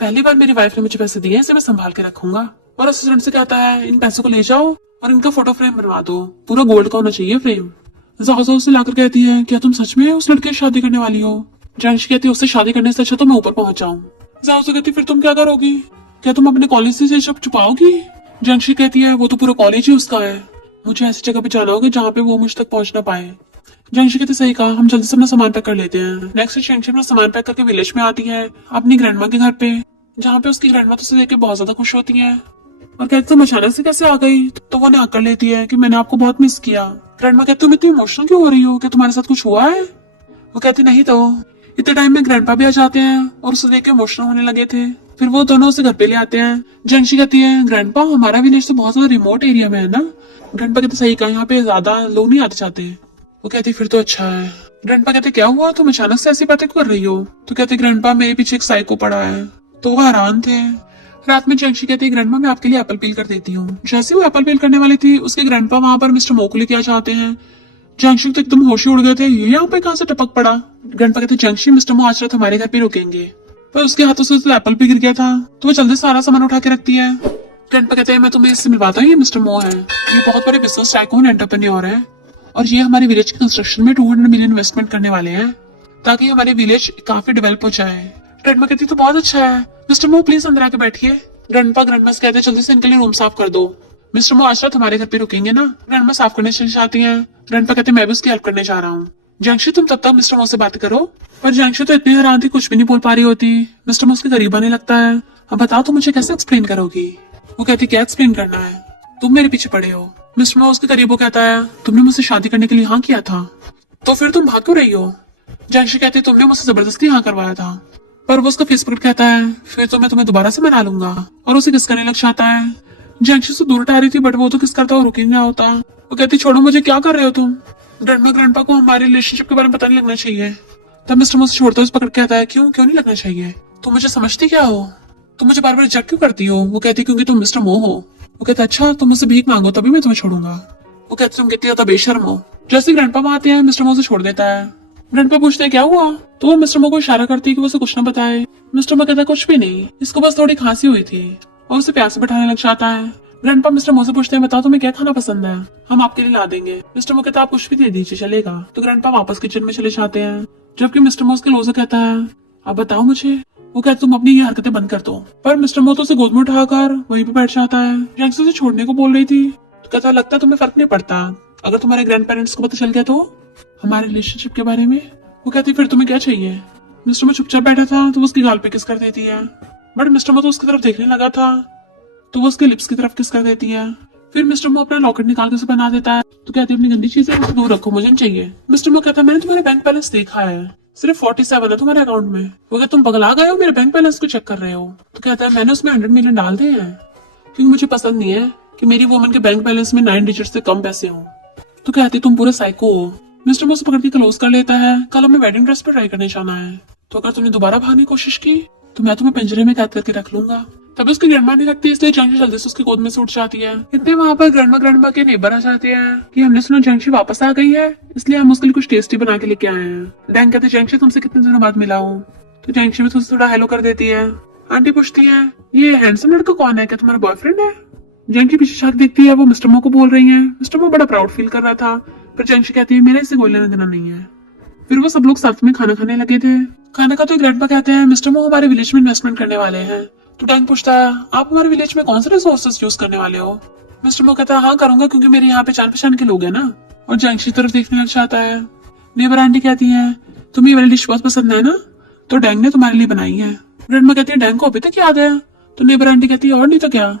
पहली बार मेरी वाइफ ने मुझे पैसे दिए, इसे मैं संभाल के रखूंगा। और असिस्टेंट से कहता है, इन पैसों को ले जाओ और इनका फोटो फ्रेम बनवा दो, पूरा गोल्ड का होना चाहिए फ्रेम। जाओ उसे लाकर कहती है, क्या तुम सच में उस लड़के से शादी करने वाली हो? जंक्शी कहती है, उससे शादी करने से अच्छा तो मैं ऊपर पहुंच जाऊं। जाओ से कहती, फिर तुम क्या करोगी? क्या तुम अपने कॉलेज से सब छुपाओगी? जंक्शी कहती है, वो तो पूरा कॉलेज ही उसका है, मुझे ऐसी जगह पे जाना होगा जहाँ पे वो मुझ तक पहुंच ना पाए। जंगशी कहते सही कहा, हम जल्दी से अपना सामान पैक कर लेते हैं। नेक्स्ट जंगशी अपना सामान पैक करके विलेज में आती है अपनी ग्रैंडमा के घर पे, जहाँ पे उसकी ग्रैंडमा तो उसे देख के बहुत ज्यादा खुश होती है और कहती तुम अचानक से कैसे आ गई। तो वो उन्हें हक कर लेती है कि मैंने आपको बहुत मिस किया। ग्रैंडमा कहती तुम इतनी इमोशनल क्यों हो रही हो, क्या तुम्हारे साथ कुछ हुआ है। वो कहती नहीं तो। इतने टाइम में ग्रैंडपा भी आ जाते हैं और उसे देख के इमोशनल होने लगे थे। फिर वो दोनों उसे घर पे ले आते हैं। जंगशी कहती है ग्रैंडपा हमारा विलेज तो बहुत ज्यादा रिमोट एरिया में है ना। ग्रैंडपा कहते सही कहा, यहाँ पे ज्यादा लोग नहीं आते जाते। वो कहती फिर तो अच्छा है। ग्रैंडपा कहते क्या हुआ, तुम अचानक से ऐसी बातें क्यों कर रही हो। तो कहते ग्रैंडपा मेरे पीछे एक साइको पड़ा है। तो वो हैरान थे। रात में जंगशी कहती है ग्रैंडपा मैं आपके लिए एप्पल पील कर देती हूँ। जैसे वो एप्पल पील करने वाली थी उसके ग्रैंडपा वहां पर मिस्टर मो को लेके आ जाते हैं। जंगशी तो एकदम होश ही उड़ गए थे, ये यहाँ पे कहाँ से टपक पड़ा। ग्रैंडपा कहते जंगशी मिस्टर मो आज रात हमारे घर पे रुकेंगे। पर उसके हाथों से तो एप्पल भी गिर गया था, तो वो जल्दी सारा सामान उठा के रखती है। ग्रैंडपा कहते हैं मैं तुम्हें इससे मिलवाता हूँ, ये मिस्टर मो है, ये बहुत बड़े बिजनेस टाइकून एंटरप्रेन्योर है और ये हमारे विलेज के कंस्ट्रक्शन में 200 मिलियन इन्वेस्टमेंट करने वाले हैं ताकि हमारे विलेज काफी डेवलप हो जाए। ग्रैंडमा कहती तो बहुत अच्छा है, मिस्टर मो प्लीज अंदर आके बैठिए। ग्रैंडमा से कहते जल्दी से इनके लिए रूम साफ कर दो, मिस्टर मो आज रात हमारे घर पे रुकेंगे ना। ग्रैंडमा साफ करने चली जाती है। ग्रैंडपा कहते मैं भी उसकी हेल्प करने जा रहा हूँ। जंगशी तुम तब तक मिस्टर मो से बात करो। पर जंगशी तो इतनी हैरान थी कुछ भी नहीं बोल पा रही होती। मिस्टर मो उसके करीब आने लगता है। अब बताओ तुम मुझे कैसे एक्सप्लेन करोगी। वो कहती क्या एक्सप्लेन करना है, तुम मेरे पीछे पड़े हो। मिस्टर मो उसके करीब वो कहता है तुमने मुझसे शादी करने के लिए हाँ किया था, तो फिर तुम भाग क्यों रही हो। जंगशी कहती तुमने मुझसे जबरदस्ती हाँ करवाया था। पर वो उसका फेस पकड़ कहता है फिर तो मैं तुम्हें दोबारा से मना लूंगा और उसे किस करने लग जाता है। जंगशी से दूर हटा रही थी बट वो तो किस करता और रुक ही नहीं रहा होता। वो कहती छोड़ो मुझे, क्या कर रहे हो तुम। ग्रैंडपा को हमारे रिलेशनशिप के बारे में पता नहीं लगना चाहिए। तब मिस्टर मुझसे छोड़ता है पकड़ के आता है क्यों क्यों नहीं लगना चाहिए, तुम मुझे समझती क्या हो, तुम मुझे बार बार रिजेक्ट क्यों करती हो। वो कहती क्योंकि तुम मिस्टर मो हो। वो कहता अच्छा तुम मुझसे भीख मांगो तभी मैं तुम्हें छोड़ूंगा। वो कहते तुम कितनी ज्यादा बेशर्म हो। जैसे ग्रैंडपा वहां आते हैं मिस्टर मो से छोड़ देता है। ग्रैंडपा पूछते हैं क्या हुआ, तो वो मिस्टर मो को इशारा करती है कि वो उसे कुछ न बताए। मिस्टर मो कहता कुछ भी नहीं, इसको बस थोड़ी खांसी हुई थी और उसे प्यास से बैठाने लग जाता है। ग्रैंडपा मिस्टर मो से पूछते हैं बताओ तुम्हें क्या खाना पसंद है, हम आपके लिए ला देंगे। मिस्टर मो कहता आप कुछ भी दे दीजिए चलेगा। तो ग्रैंडपा वापस किचन में चले जाते हैं, जबकि मिस्टर मो उसके लोजा कहता है अब बताओ मुझे। वो कहता तुम अपनी ये हरकतें बंद कर दो। पर मिस्टर मो तो उसे गोद में उठाकर वहीं पे बैठ जाता है। जंगशी उसे छोड़ने को बोल रही थी तो कहता लगता है तुम्हें फर्क नहीं पड़ता, अगर तुम्हारे ग्रैंड पेरेंट्स को पता चल गया तो हमारे रिलेशनशिप के बारे में। वो कहती फिर तुम्हें क्या चाहिए। मिस्टर मो चुपचाप बैठा था तो वो उसकी गाल पे किस कर देती है, बट मिस्टर मो तो उसकी तरफ देखने लगा था तो वो उसके लिप्स की तरफ किस कर देती है। फिर मिस्टर मो अपना लॉकेट निकाल के उसे पहना देता है तो कहती है अपनी गंदी चीजें मुझसे दूर रखो, मुझे नहीं चाहिए। मिस्टर मो कहता है मैंने तुम्हारे बैंक बैलेंस देखा है, सिर्फ 47 है तुम्हारे अकाउंट में। वो कहता तुम पगला गए हो, मेरे बैंक बैलेंस को चेक कर रहे हो। तो कहता है मैंने उसमें 100 मिलियन डाल दिए हैं क्योंकि मुझे पसंद नहीं है कि मेरी वुमन के बैंक बैलेंस में 9 डिजिट से कम पैसे हों। तो कहती तुम पूरे साइको हो। मिस्टर मो उसे पकड़ के क्लोज कर लेता है। कल हमें वेडिंग ड्रेस पे ट्राई करने जाना है, तो अगर तुमने दोबारा भागने की कोशिश की तो मैं तुम्हें पिंजरे में कैद करके रख लूंगा। तभी उसकी ग्रैंडमा नहीं लगती इसलिए जंगशी जल्दी से उसकी गोद में से उठ जाती है। इतने वहां पर ग्रैंडमा के नेबर आ जाते हैं कि हमने सुना जंगशी वापस आ गई है इसलिए हम उसके लिए कुछ टेस्टी बना के लेके आए हैं। डैंग कहते जंगशी तुमसे कितने दिनों बाद मिला हूँ। तो जंगशी भी तुझसे थोड़ा हेलो कर देती है। आंटी पूछती है ये हैंडसम लड़का कौन है, क्या तुम्हारा बॉयफ्रेंड है। जंगशी पीछे झांक देखती है, वो मिस्टर मो को बोल रही है। मिस्टर मो बड़ा प्राउड फील कर रहा था पर जंगशी कहती है मेरा इससे कोई लेना देना नहीं है। फिर वो सब लोग साथ में खाना खाने लगे थे। खाना का तो ग्रैंडपा कहते हैं मिस्टर मो हमारे विलेज में इन्वेस्टमेंट करने वाले हैं। तो डैंग पूछता है आप हमारे विलेज में कौन से रिसोर्सेज यूज करने वाले हो। मिस्टर मो कहता है हाँ करूंगा क्योंकि मेरे यहाँ पे जान पहचान के लोग हैं ना। और जंगशी तरफ देखने लग जाता है। नेबर आंटी कहती है तुम्हें ये वाली डिश बहुत पसंद है ना, तो डैंग ने तुम्हारे लिए बनाई है। ग्रैंडमा कहती है डैंग को अभी तक याद है। तो नेबर आंटी कहती है और नहीं तो क्या,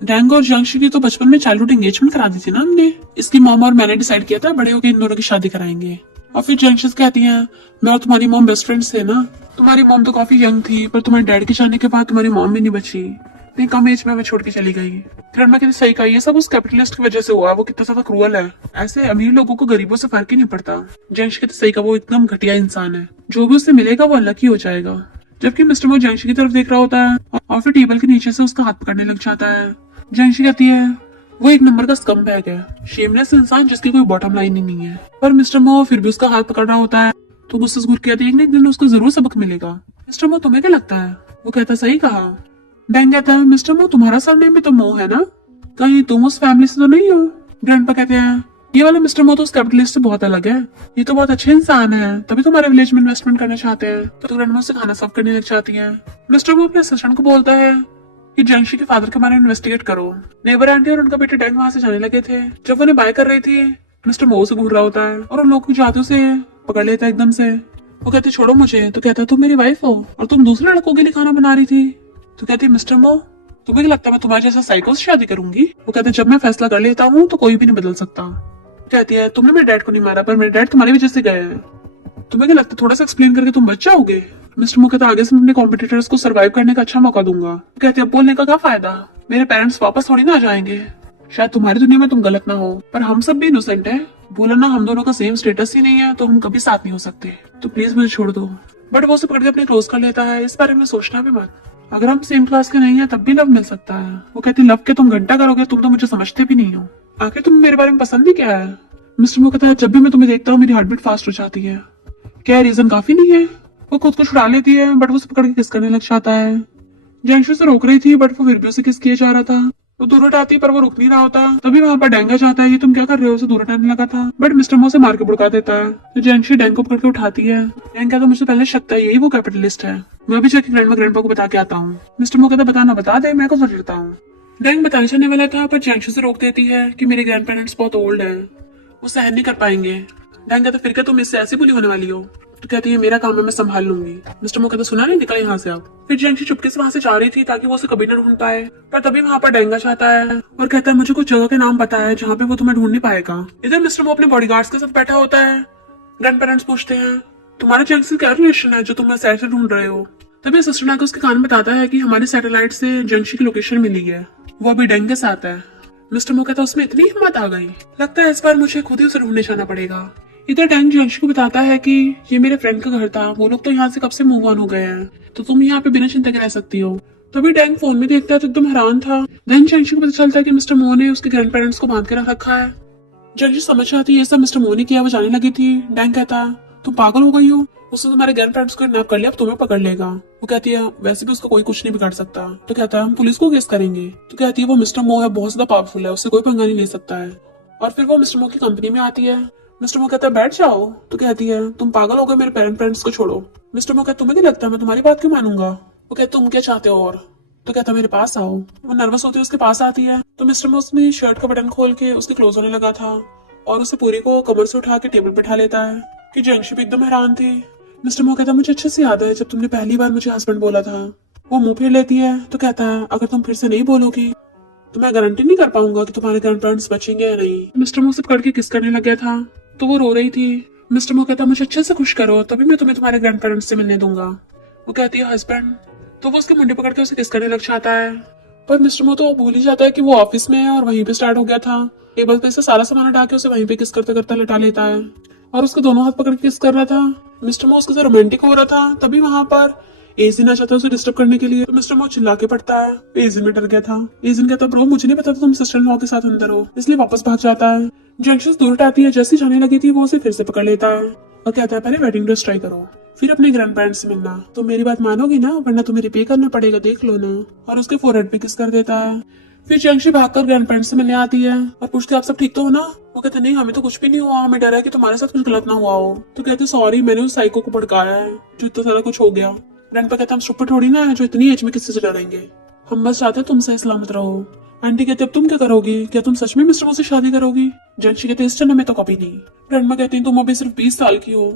डैंग और जंगशी की तो बचपन में चाइल्डहुड एंगेजमेंट करा दी थी ना हमने, इसकी मॉम और मैंने डिसाइड किया था बड़े होकर इन दोनों की शादी कराएंगे। और फिर जंगशी कहती है मैं और तुम्हारी मॉम बेस्ट फ्रेंड्स थे ना, तुम्हारी मॉम तो काफी यंग थी पर तुम्हारे डैड के जाने के बाद तुम्हारी मॉम भी नहीं बची, इतनी कम एज में हमें छोड़ के चली गई। ग्रैंडमा कहती सही कहा, ये सब उस कैपिटलिस्ट की वजह से हुआ, वो कितना ज्यादा क्रूअल है, ऐसे अमीर लोगों को गरीबों से फर्क ही नहीं पड़ता। जंगशी कहती सही कहा, वो एकदम घटिया इंसान है, जो भी उसे मिलेगा वो लकी हो जाएगा। जबकि मिस्टर मो जंगशी की तरफ देख रहा होता है और फिर टेबल के नीचे से उसका हाथ पकड़ने लग जाता है। जंगशी कहती है वो एक नंबर का स्कम बैग है, शेमलेस इंसान जिसकी कोई बॉटम लाइन ही नहीं है। पर मिस्टर मो फिर भी उसका हाथ पकड़ रहा होता है तो गुस्से से घूर के कहती है एक दिन उसको जरूर सबक मिलेगा। मिस्टर मो तुम्हें क्या लगता है। वो कहता सही कहा। डैंग कहता है मिस्टर मो तुम्हारा सरनेम भी तो मो है ना, कहीं तुम उस फैमिली से तो नहीं हो। ग्रैंडपा कहते हैं ये वाला मिस्टर मो तो उस कैपिटलिस्ट से बहुत अलग है, ये तो बहुत अच्छे इंसान है तभी तुम्हारे विलेज में इन्वेस्टमेंट करना चाहते हैं। तो ग्रैंडमा से खाना सर्व करने लग जाती है। मिस्टर मो अपने असिस्टेंट को बोलता है कि जंगशी के फादर के बारे में इन्वेस्टिगेट करो। नेबर आंटी और उनका बेटा डैंग वहां से जाने लगे थे। जब उन्हें बाय कर रही थी मिस्टर मो से घूर रहा होता है और उन लोग की जाते उसे पकड़ लेता है एकदम से। वो कहती छोड़ो मुझे। तो कहता तुम मेरी वाइफ हो और तुम दूसरे लड़कों के लिए खाना बना रही थी। तो कहती मिस्टर मो तुम्हें क्या लगता है मैं तुम्हारे जैसा साइको से शादी करूंगी। वो कहते जब मैं फैसला कर लेता हूँ तो कोई भी नहीं बदल सकता। कहती है तुमने मेरे डैड को नहीं मारा पर मेरे डैड तुम्हारी वजह से गए हैं। तुम्हें क्या लगता है थोड़ा सा एक्सप्लेन करके तुम बच जाओगे। मिस्टर मो कहता आगे से मैं अपने कॉम्पिटिटर्स को सर्वाइव करने का अच्छा मौका दूंगा। कहती अब बोलने का क्या फायदा, मेरे पेरेंट्स वापस थोड़ी ना आ जाएंगे। शायद तुम्हारी दुनिया में तुम गलत ना हो पर हम सब भी इनोसेंट है। बोला ना हम दोनों का सेम स्टेटस ही नहीं है तो हम कभी साथ नहीं हो सकते, तो प्लीज मुझे छोड़ दो। बट वो उसे पकड़ के अपने क्लोज कर लेता है। इस बारे में सोचना भी मत, अगर हम सेम क्लास के नहीं है तब भी लव मिल सकता है। वो कहती लव के तुम घंटा करोगे, तुम तो मुझे समझते भी नहीं हो। आखिर तुम मेरे बारे में पसंद भी क्या है। मिस्टर मो कहता है जब भी मैं तुम्हें देखता हूँ मेरी हार्ट बीट फास्ट हो जाती है। क्या रीजन काफी नहीं है। वो खुद को छुड़ा लेती है बट वो उसे पकड़ के किस करने लग जाता है। जैंशु से रोक रही थी बट वो फिर भी उसे किस किया जा रहा था। वो दूर हटाती पर वो रुक नहीं रहा होता। तभी वहां पर डेंग आ जाता है। ये तुम क्या कर रहे हो, उसे दूर हटाने लगा था बट मिस्टर मो से मार के भुड़का देता है। तो जैंशु डेंग को पकड़ के उठाती है। डेंग कहता मुझे पहले शक था यही वो कैपिटलिस्ट है, मैं भी जाके ग्रैंडपा को बता के आता हूँ। मिस्टर मो कहता बताना बता दे, मैं को डरता हूँ। डेंग बताने चलने वाला था पर जैंशु से रोक देती है कि मेरे ग्रैंड पेरेंट्स बहुत ओल्ड है, वो सहन नहीं कर पाएंगे। डेंग कहता फिर क्या तुम इससे ऐसी बुली होने वाली हो। तो कहती है मेरा काम है मैं संभाल लूंगी। मिस्टर मो कहता सुना नहीं, निकल यहाँ से आप। फिर जैंशु चुपके से वहां से जा रही थी ताकि वो उसे कभी ना ढूंढ पाए, पर तभी वहां पर डेंगा चाहता है और कहता है मुझे कुछ जगह के नाम पता है जहाँ पे वो तुम्हें ढूंढ नहीं पाएगा। इधर मिस्टर मो अपने बॉडीगार्ड्स के साथ बैठा होता है। ग्रैंड पेरेंट्स पूछते हैं तुम्हारे जैंग से क्या रिलेशन है जो तुम सैर से ढूंढ रहे हो। तभी असिस्टेंट आकर उसके कान में बताता है कि हमारे सैटेलाइट से जंक्शन की लोकेशन मिली है, वो अभी डेंग के साथ है। मिस्टर मो कहता उसमें इतनी हिम्मत आ गई, लगता है इस बार मुझे खुद ही उसे ढूंढने जाना पड़ेगा। इधर डेंग जंक्शन को बताता है कि ये मेरे फ्रेंड का घर था, वो लोग तो यहाँ से कब से मूव ऑन हो गए हैं, तो तुम यहाँ पे बिना चिंता के रह सकती हो। तभी डेंग फोन में देखता है तो एकदम हैरान था। देन जंक्शन को पता चलता है कि मिस्टर मो ने उसके ग्रैंड पेरेंट्स को बांध के रख रखा है। जंक्शन समझ आती है ये सब मिस्टर मो ने किया, वो जाने लगी थी। डेंग कहता तुम पागल हो गई हो, उसने तुम्हारे ग्रैंड पेरेंट्स को किडनैप कर लिया, अब तुम्हें पकड़ लेगा। वो कहती है वैसे भी उसका कोई कुछ नहीं बिगाड़ सकता। तो कहता है हम पुलिस को केस करेंगे। तो कहती है वो मिस्टर मो है, बहुत ज्यादा पावरफुल है, उससे कोई पंगा नहीं ले सकता है। और फिर वो मिस्टर मो की कंपनी में आती है। मिस्टर मो कहता है बैठ जाओ। तो कहती है तुम पागल हो गए, मेरे पेरेंट्स को छोड़ो। मिस्टर मो कहता तुम्हें नहीं लगता मैं तुम्हारी बात क्यों मानूंगा। वो कहता तुम क्या चाहते हो और। तो कहता मेरे पास आओ। वो नर्वस होती है उसके पास आती है तो मिस्टर मो उसमें शर्ट का बटन खोल के उसके क्लोज होने लगा था और उसे पूरी को कमर से उठा के टेबल पे बैठा लेता है। कि जंक्शन भी एकदम हैरान थी। मिस्टर मो कहता मुझे अच्छे से याद है जब तुमने पहली बार मुझे हस्बैंड बोला था। वो मुंह फेर लेती है तो कहता है अगर तुम फिर से नहीं बोलोगी तो मैं गारंटी नहीं कर पाऊंगा कि तुम्हारे ग्रैंड पेरेंट्स बचेंगे या नहीं। मिस्टर मो से पकड़ के किस करने लग गया था तो वो रो रही थी। मिस्टर मो कहता मुझे अच्छे से खुश करो तभी मैं तुम्हें तुम्हारे ग्रैंड पेरेंट्स से मिलने दूंगा। वो कहती है हस्बैंड। तो वो उसके मुंडे पकड़ के उसे किस करने लग जाता है पर मिस्टर मो तो भूल ही जाता है कि वो ऑफिस में है और वहीं पे स्टार्ट हो गया था। टेबल पे से सारा सामान हटा के उसे वहीं पे किस करते करते लटा लेता है और उसके दोनों हाथ पकड़ के किस कर रहा था। मिस्टर मो उसके साथ रोमांटिक हो रहा था। तभी वहां पर एजिन आ जाता है उसे डिस्टर्ब करने के लिए। तो मिस्टर मो चिल्ला के पड़ता है। एजिन में डर गया था। एजिन कहता ब्रो मुझे नहीं पता था तुम सिस्टर इन लॉ के साथ अंदर हो, इसलिए वापस भाग जाता है। जंक्शन दूर हटाती है, जैसी जाने लगी थी वो उसे फिर से पकड़ लेता है और कहता है पहले वेडिंग ड्रेस ट्राई करो फिर अपने ग्रैंड पेरेंट्स से मिलना। तो मेरी बात मानोगी ना, वरना तुम्हें रिपे करना पड़ेगा, देख लो ना। और उसके फोरहेड पे किस कर देता है। फिर जंक्शन भागकर ग्रैंड पेरेंट्स से मिलने आती है और पूछती है आप सब ठीक तो हो ना। वो कहते नहीं हमें तो कुछ भी नहीं हुआ, हमें डर है कि तुम्हारे साथ कुछ गलत ना हुआ हो। तो कहते सॉरी मैंने उस साइको को भड़काया है जो इतना सारा कुछ हो गया। ग्रैंडपा कहता हम स्टूपिड थोड़ी ना है जो इतनी एज में किसी से डरेंगे, हम बस चाहते हैं तुम सही सलामत रहो। आंटी कहते अब तुम क्या करोगी, क्या तुम सच में मिस्टर मो से शादी करोगी। जंक्शन कहते इस जन्म में तो कभी नहीं। ग्रैंडमा कहती है तुम अभी सिर्फ 20 साल की हो,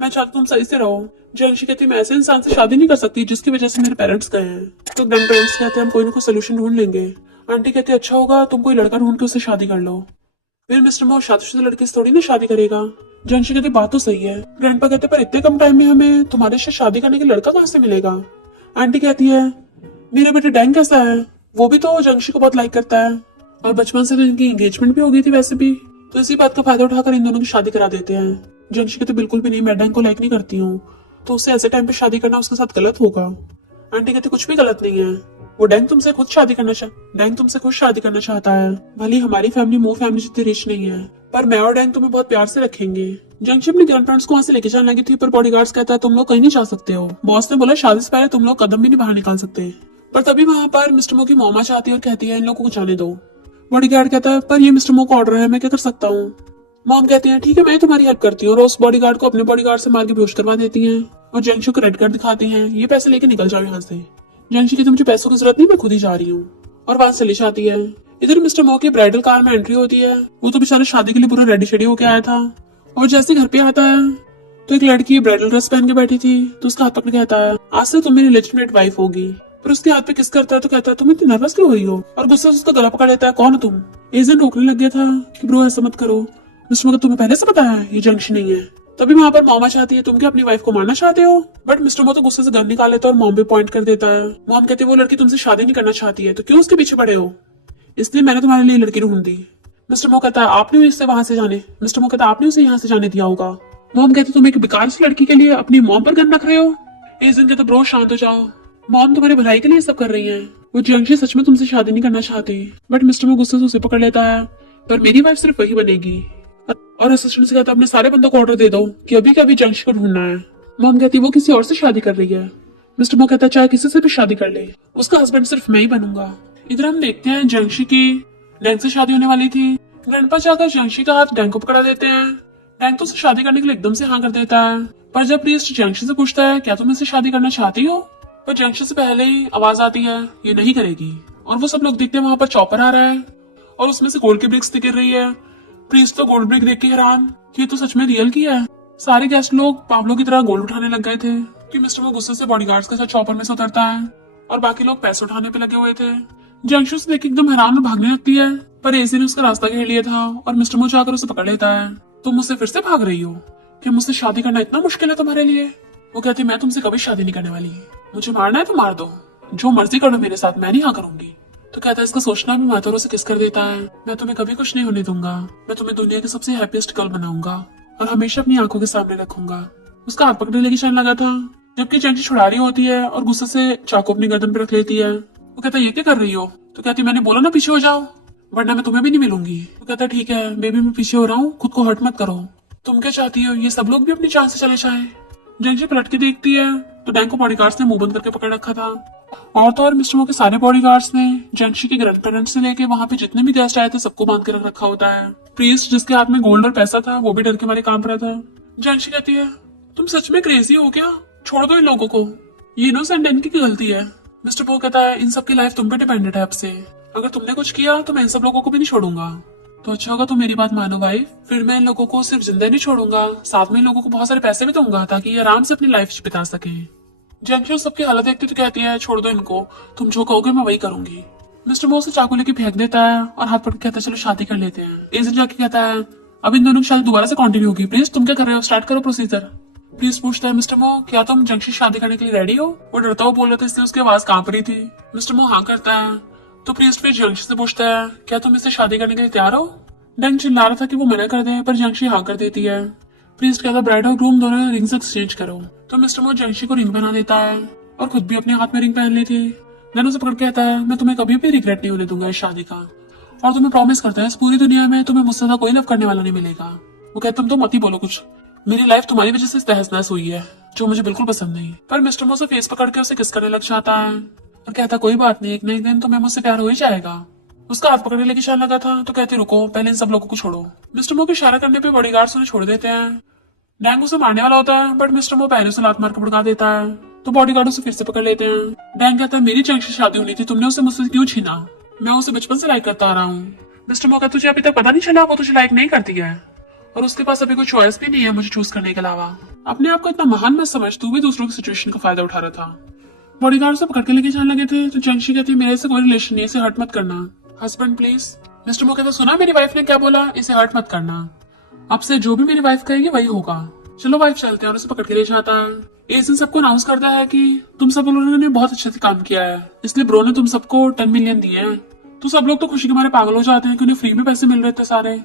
मैं चाहती तुम सही से रहो। जंक्शन कहती मैं ऐसे इंसान से शादी नहीं कर सकती जिसकी वजह से मेरे पेरेंट्स गए हैं। तो ग्रैंड पेरेंट्स कहते हैं हम कोई ना कोई सोल्यूशन ढूंढ लेंगे। आंटी कहती अच्छा होगा तुम कोई लड़का ढूंढ के उससे शादी कर लो। फिर मिस्टर मो शादीशुदा लड़के से थोड़ी ना शादी करेगा। जंक्शन कहती बात तो सही है। ग्रैंडपा कहते पर इतने कम टाइम में हमें तुम्हारे से शादी करने के लड़का कहाँ से मिलेगा। आंटी कहती है मेरे बेटे डैंग कैसा है, वो भी तो जंक्शन को बहुत लाइक करता है और बचपन से तो इनकी एंगेजमेंट भी हो गई थी वैसे भी, तो इसी बात का फायदा उठाकर इन दोनों की शादी करा देते हैं। जंक्शन कहते बिल्कुल भी नहीं, मैं डैंग को लाइक नहीं करती हूँ, तो उससे ऐसे टाइम पे शादी करना उसके साथ गलत होगा। आंटी कहती कुछ भी गलत नहीं है, वो डैंग तुमसे खुद शादी करना चाहता है। भले हमारी फैमिली मो फैमिली जितनी रिच नहीं है, पर मैं और डैंग तुम्हें बहुत प्यार से रखेंगे। जंक्शन अपने ग्रैंड पेरेंट्स को वहां से लेके जाने लगी थी पर बॉडीगार्ड्स कहता है तुम लोग कहीं नहीं जा सकते हो। बॉस ने बोला शादी से पहले तुम लोग कदम भी नहीं बाहर निकाल सकते। पर तभी वहां पर मिस्टर मो की मॉमा चाहती है और कहती है इन लोगों को जाने दो। बॉडीगार्ड कहता है पर ये मिस्टर मो का ऑर्डर है, मैं क्या कर सकता हूँ। मॉम कहती है ठीक है मैं तुम्हारी हेल्प करती हूँ और उस बॉडीगार्ड को अपने बॉडीगार्ड से मार के बेहोश करवा देती है और जंक्शन को रेड कार्ड दिखाती है, ये पैसे लेके निकल जाओ यहाँ से। जंक्शन कहती मुझे पैसों की जरूरत नहीं, मैं खुद ही जा रही हूँ और वहां चली जाती है। इधर मिस्टर मो की ब्राइडल कार में एंट्री होती है। वो तो बेचारा शादी के लिए पूरा रेडी शेडी होके आया था और जैसे घर पे आता है तो एक लड़की ब्राइडल ड्रेस पहन के बैठी थी, तो उसका हाथ पकड़ के कहता है आज से तुम मेरी लेजिटिमेट वाइफ होगी। पर उसके हाथ पे किस करता है तो कहता है तुम इतनी नर्वस क्यों हुई हो, और गुस्से से उसका गला पकड़ लेता है कौन हो तुम। एजेंट रोकने लग गया था कि ब्रो ऐसा मत करो, मिस्टर मो तुम्हें पहले से पता है ये जंक्शन नहीं है। तभी वहाँ पर मॉमा चाहती है तुम क्या अपनी वाइफ को मारना चाहते हो, बट मिस्टर मो तो गुस्से से गन निकाल लेता है और मॉम पे पॉइंट कर देता है। मॉम कहती है वो लड़की तुमसे शादी नहीं करना चाहती है तो क्यों उसके पीछे पड़े हो, इसलिए मैंने तुम्हारे लिए लड़की ढूंढ दी। मिस्टर मो कहता है आपने इससे वहां से जाने, मिस्टर मो कहता है आपने उसे यहाँ से जाने दिया होगा। मॉम कहती तुम एक बेकार सी लड़की के लिए अपनी मॉम पर गन रख रहे हो। एजेंट कहता ब्रो शांत हो जाओ, मॉम तुम्हारी भलाई के लिए सब कर रही है, वो जंक्शन सच में तुमसे शादी नहीं करना चाहती। बट मिस्टर मो गुस्से से उसे पकड़ लेता है पर मेरी वाइफ सिर्फ वही बनेगी। और असिस्टेंट से कहता अपने सारे बंदों को ऑर्डर दे दो कि अभी के अभी जंक्शन को ढूंढना है। मॉम कहती वो किसी और से शादी कर रही है। मिस्टर मो कहता चाहे किसी से भी शादी कर ले, उसका हस्बैंड सिर्फ मैं ही बनूंगा। इधर हम देखते हैं जंक्शी की डैंग से शादी होने वाली थी। ग्रैंडपा जाकर जंक्शी का हाथ डैंग को पकड़ा देते हैं। डैंग तो उसे शादी करने के लिए एकदम से हाँ कर देता है, पर जब प्रीस्ट जंक्शी से पूछता है क्या तुम इससे शादी करना चाहती हो, पर जंक्शी से पहले ही आवाज आती है ये नहीं करेगी। और वो सब लोग देखते हैं वहां पर चॉपर आ रहा है और उसमें से गोल्ड की ब्रिक्स गिर रही है। प्रीस्ट तो गोल्ड ब्रिक देख के हैरान कि ये तो सच में रियल की है। सारे गेस्ट लोग पावलो की तरह गोल्ड उठाने लग गए थे कि मिस्टर वो गुस्से से बॉडीगार्ड्स के साथ चॉपर में से उतरता है और बाकी लोग पैसे उठाने पे लगे हुए थे। जंक्शु से देख के एकदम हैरान और भागने लगती है, पर एसी ने उसका रास्ता घेर लिया था और मिस्टर मो जाकर उसे पकड़ लेता है। तुम मुझसे फिर से भाग रही हो, क्या मुझसे शादी करना इतना मुश्किल है तुम्हारे लिए। वो कहती मैं तुमसे कभी शादी नहीं करने वाली, मुझे मारना है तो मार दो, जो मर्जी करो मेरे साथ, मैं नहीं हाँ करूंगी। तो कहता है इसका सोचना भी माथोरों से किस कर देता है, मैं तुम्हें कभी कुछ नहीं होने दूंगा, मैं तुम्हें दुनिया की सबसे हैप्पीएस्ट गर्ल बनाऊंगा और हमेशा अपनी आंखों के सामने रखूंगा। उसका हाथ पकड़ने लगी शान लगा था, जबकि जंक्शी छुड़ा रही होती है और गुस्से से चाकू अपनी गर्दन पे रख लेती है। वो कहता है ये क्या कर रही हो, तो कहती मैंने बोला ना पीछे हो जाओ वरना मैं तुम्हें भी नहीं मिलूंगी। तो कहता ठीक है बेबी मैं पीछे हो रहा हूँ, खुद को हर्ट मत करो। तुम क्या चाहती हो ये सब लोग भी अपनी जान से चले जाए। जंक्शी पलट के देखती है तो डैंग को बॉडीगार्ड्स ने मुंह बंद करके पकड़ रखा था। और तो और मिस्टर मो के सारे बॉडीगार्ड्स ने जंक्शी के ग्रैंड पेरेंट्स से लेके वहां पे जितने भी गेस्ट आए थे सबको बांध के रख रखा होता है। प्रीस्ट जिसके हाथ में गोल्ड और पैसा था वो भी डर के मारे कांप रहा था। जंक्शी कहती है तुम सच में क्रेजी हो क्या, छोड़ दो इन लोगों को, ये इनोसेंट इनकी की गलती है। मिस्टर पो कहता है इन सबकी लाइफ तुम पे डिपेंडेंट है अब से, अगर तुमने कुछ किया तो मैं इन सब लोगों को भी नहीं छोड़ूंगा। तो अच्छा होगा तुम मेरी बात मानो वाइफ, फिर मैं इन लोगों को सिर्फ जिंदा नहीं छोड़ूंगा, साथ में इन लोगों को बहुत सारे पैसे भी दूंगा ताकि ये आराम से अपनी लाइफ बिता सके। जंक्शन सबकी हालत देखती तो कहती है छोड़ दो इनको, तुम जो कहोगे मैं वही करूंगी। मिस्टर मो से चाकू लेके फेंक देता है और हाथ पकड़ के कहता है चलो शादी कर लेते हैं। एजेंट जाके कहता है अब इन दोनों की शादी दोबारा से कंटिन्यू होगी, प्लीज तुम क्या कर रहे हो, स्टार्ट करो प्रोसीजर। प्लीज पूछता है मिस्टर मो क्या तुम जंक्शन शादी करने के लिए रेडी हो। वो डरता हुआ बोल रहा था इसलिए उसकी आवाज कांप रही थी। मिस्टर मो हाँ करता है तो प्रीस्ट फिर जंक्शन से पूछता है क्या तुम इससे शादी करने के लिए तैयार हो। डंग चिल्ला रहा था कि वो मना कर दे पर जंक्शी हाँ कर देती है। प्रीस्ट कहता ब्राइड और ग्रूम दोनों रिंग्स एक्सचेंज करो, तो मिस्टर मो जंक्शी को रिंग बना देता है और खुद भी अपने हाथ में रिंग पहन ली थी। देन उसे पकड़ के कहता है मैं तुम्हें कभी भी रिग्रेट नहीं होने दूंगा इस शादी का, और तुम्हें प्रॉमिस करता है इस पूरी दुनिया में तुम्हें मुझसे ज्यादा कोई लव करने वाला नहीं मिलेगा। वो कहता तुम तो मत ही बोलो कुछ, मेरी लाइफ तुम्हारी वजह से तहस नहस हुई है जो मुझे बिल्कुल पसंद नहीं। पर मिस्टर मो से फेस पकड़ के उसे किस करने लग जाता है और कहता कोई बात नहीं एक ना एक दिन तुम्हें मुझसे प्यार हो ही जाएगा। उसका हाथ पकड़ने लगी शान लगा था तो कहती रुको पहले इन सब लोगों को छोड़ो। मिस्टर मो के इशारा करने पे बॉडीगार्ड्स उन्हें छोड़ देते हैं। डैंग उसे मारने वाला होता है बट मिस्टर मो पहले से लात मार के भड़का देता है, तो बॉडीगार्ड उसे फिर से पकड़ लेते हैं। डैंग कहता है मेरी जंक्शन शादी होनी थी, तुमने उसे मुझसे क्यों छीना, मैं उसे बचपन से लाइक करता आ रहा हूँ। मिस्टर मो कहता तुझे अभी तक पता नहीं चला वो तुझे लाइक नहीं करती है और उसके पास अभी कोई चॉइस भी नहीं है मुझे चूज करने के अलावा। अपने आप को इतना महान मत समझ, तू भी दूसरों की सिचुएशन का फायदा उठा रहा था। बॉडीगार्ड से पकड़ के लेके जाने लगे थे तो जंक्शी कहती मेरे से कोई रिलेशन नहीं, इसे हर्ट मत करना। Husband please. मिस्टर मो कहता सुना मेरी वाइफ ने क्या बोला, इसे हर्ट मत करना, अब से जो भी मेरी वाइफ कहेगी वही होगा। चलो वाइफ चलते हैं और उसे पकड़ के ले जाता है। एजेंट सबको अनाउंस करता है कि तुम सब लोगों ने बहुत अच्छे से काम किया है, इसलिए ब्रो ने तुम सबको 10 मिलियन दिए हैं। तो सब लोग तो खुशी के मारे पागल हो जाते हैं कि उन्हें फ्री में पैसे मिल रहे थे सारे।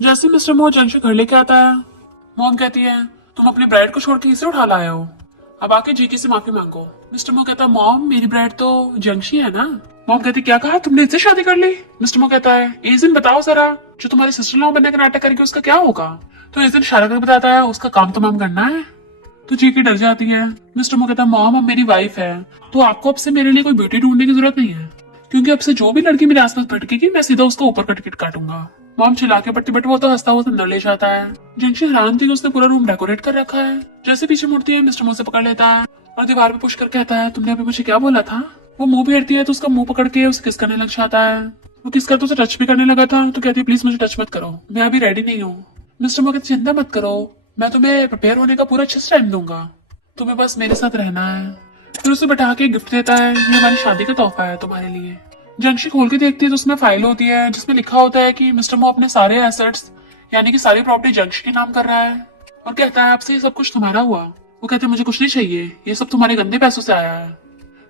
जैसे मिस्टर मो जंक्शन घर लेके आता है, मॉम कहती है तुम अपनी ब्राइड को छोड़ के इसे उठा लाए हो, अब आके जीके से माफी मांगो। मिस्टर मो कहता है मॉम मेरी ब्राइड तो जंक्शी है ना। मॉम कहती क्या कहा तुमने इससे शादी कर ली। मिस्टर मो कहता है एजेंट बताओ जरा जो तुम्हारी सिस्टर लॉ बनने का नाटक करेगी उसका क्या होगा। तो एजेंट इशारा करके बताता है उसका काम तमाम करना है। तो जीके डर जाती है। मिस्टर मो कहता है मॉम अब मेरी वाइफ है तो आपको अब से मेरे लिए कोई ब्यूटी ढूंढने की जरूरत नहीं है, क्योंकि अब से जो भी लड़की मेरे आसपास भटकेगी मैं सीधा उसका ऊपर का टिकट काटूंगा। मॉम चिल्ला के पट्टी बट वो तो हंसता हुआ अंदर ले जाता है। जंक्शन हैरान थी कि उसने पूरा रूम डेकोरेट कर रखा है। जैसे पीछे मुड़ती है मिस्टर मो से पकड़ लेता है और दीवार पे पुश कर कहता है तुमने अभी मुझे क्या बोला था। वो मुंह फेरती है तो उसका मुंह पकड़ के उसे किस करने लग जाता है। वो किस कर तो उसे टच भी करने लगा था तो कहती है प्लीज मुझे टच मत करो, मैं अभी रेडी नहीं हूँ। मिस्टर मो कहते चिंता मत करो, मैं तुम्हें प्रिपेयर होने का पूरा अच्छे से टाइम दूंगा, तुम्हें बस मेरे साथ रहना है। फिर उसे बैठा के गिफ्ट देता है, ये हमारी शादी का तोहफा है तुम्हारे लिए। जंशी खोल के देखती है तो उसमें फाइल होती है जिसमें लिखा होता है कि मिस्टर मो अपने सारे एसेट्स यानी कि सारी प्रॉपर्टी जंशी के नाम कर रहा है और कहता है आपसे ये सब कुछ तुम्हारा हुआ। वो कहते हैं मुझे कुछ नहीं चाहिए, ये सब तुम्हारे गंदे पैसों से आया है।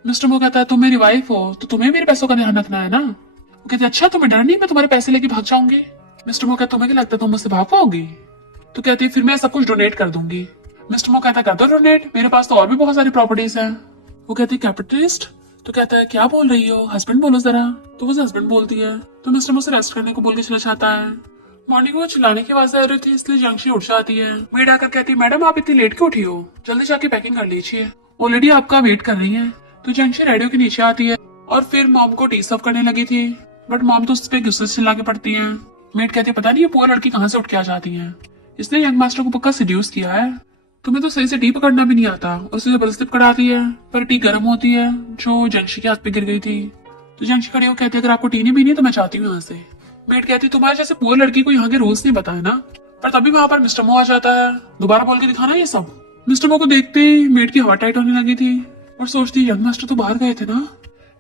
मिस्टर मो कहता है तुम मेरी वाइफ हो तो तुम्हें मेरे पैसों का ध्यान रखना है ना। वो कहते हैं अच्छा तुम्हें डर नहीं मैं तुम्हारे पैसे लेके भाग जाऊंगी। मिस्टर मो कहता तुम्हें क्या लगता है तुम मुझसे भाग पाओगी। तो कहती है फिर मैं सब कुछ डोनेट कर दूंगी। मिस्टर मो कहता कर दो डोनेट, मेरे पास तो और भी बहुत सारी प्रॉपर्टीज हैं। वो कहती है कैपिटलिस्ट। तो कहता है क्या बोल रही हो, हस्बैंड बोलो जरा। तो वो हस्बैंड बोलती है तो मिस्टर मो से रेस्ट करने को बोल के चला जाता है। मॉर्निंग वो चिल्लाने की आवाज आ रही थी इसलिए जंशी उठ जाती है। मेड आकर कहती है मैडम आप इतनी लेट क्यों उठी हो, जल्दी जाके पैकिंग कर लीजिए, ऑलरेडी आपका वेट कर रही है। तो जंशी रेडियो के नीचे आती है और फिर मॉम को टी सर्व करने लगी थी बट मॉम तो उस पर गुस्से से चिल्ला के पड़ती है। मेड कहती है पता नहीं ये पूरा लड़की कहाँ से उठ के आ जाती है, इसने यंग मास्टर को पक्का सिड्यूस किया है, तुम्हें तो सही से टी पकड़ना भी नहीं आता। और उसे जबरदस्ती पकड़ाती है पर टी गर्म होती है जो जंशी के हाथ पे गिर गई थी। तो जंशी खड़ी हो कहती है अगर आपको टी नहीं पीनी तो मैं चाहती हूँ यहाँ से। मेड कहती है तुम्हारे जैसे पूरी लड़की को यहाँ के रूल्स नहीं बताए ना। पर तभी वहां पर मिस्टर मो आ जाता है, दोबारा बोल के दिखाना ये सब। मिस्टर मो को देखते ही मेड की हवा टाइट होने लगी थी और सोचती यंग मास्टर तो बाहर गए थे ना।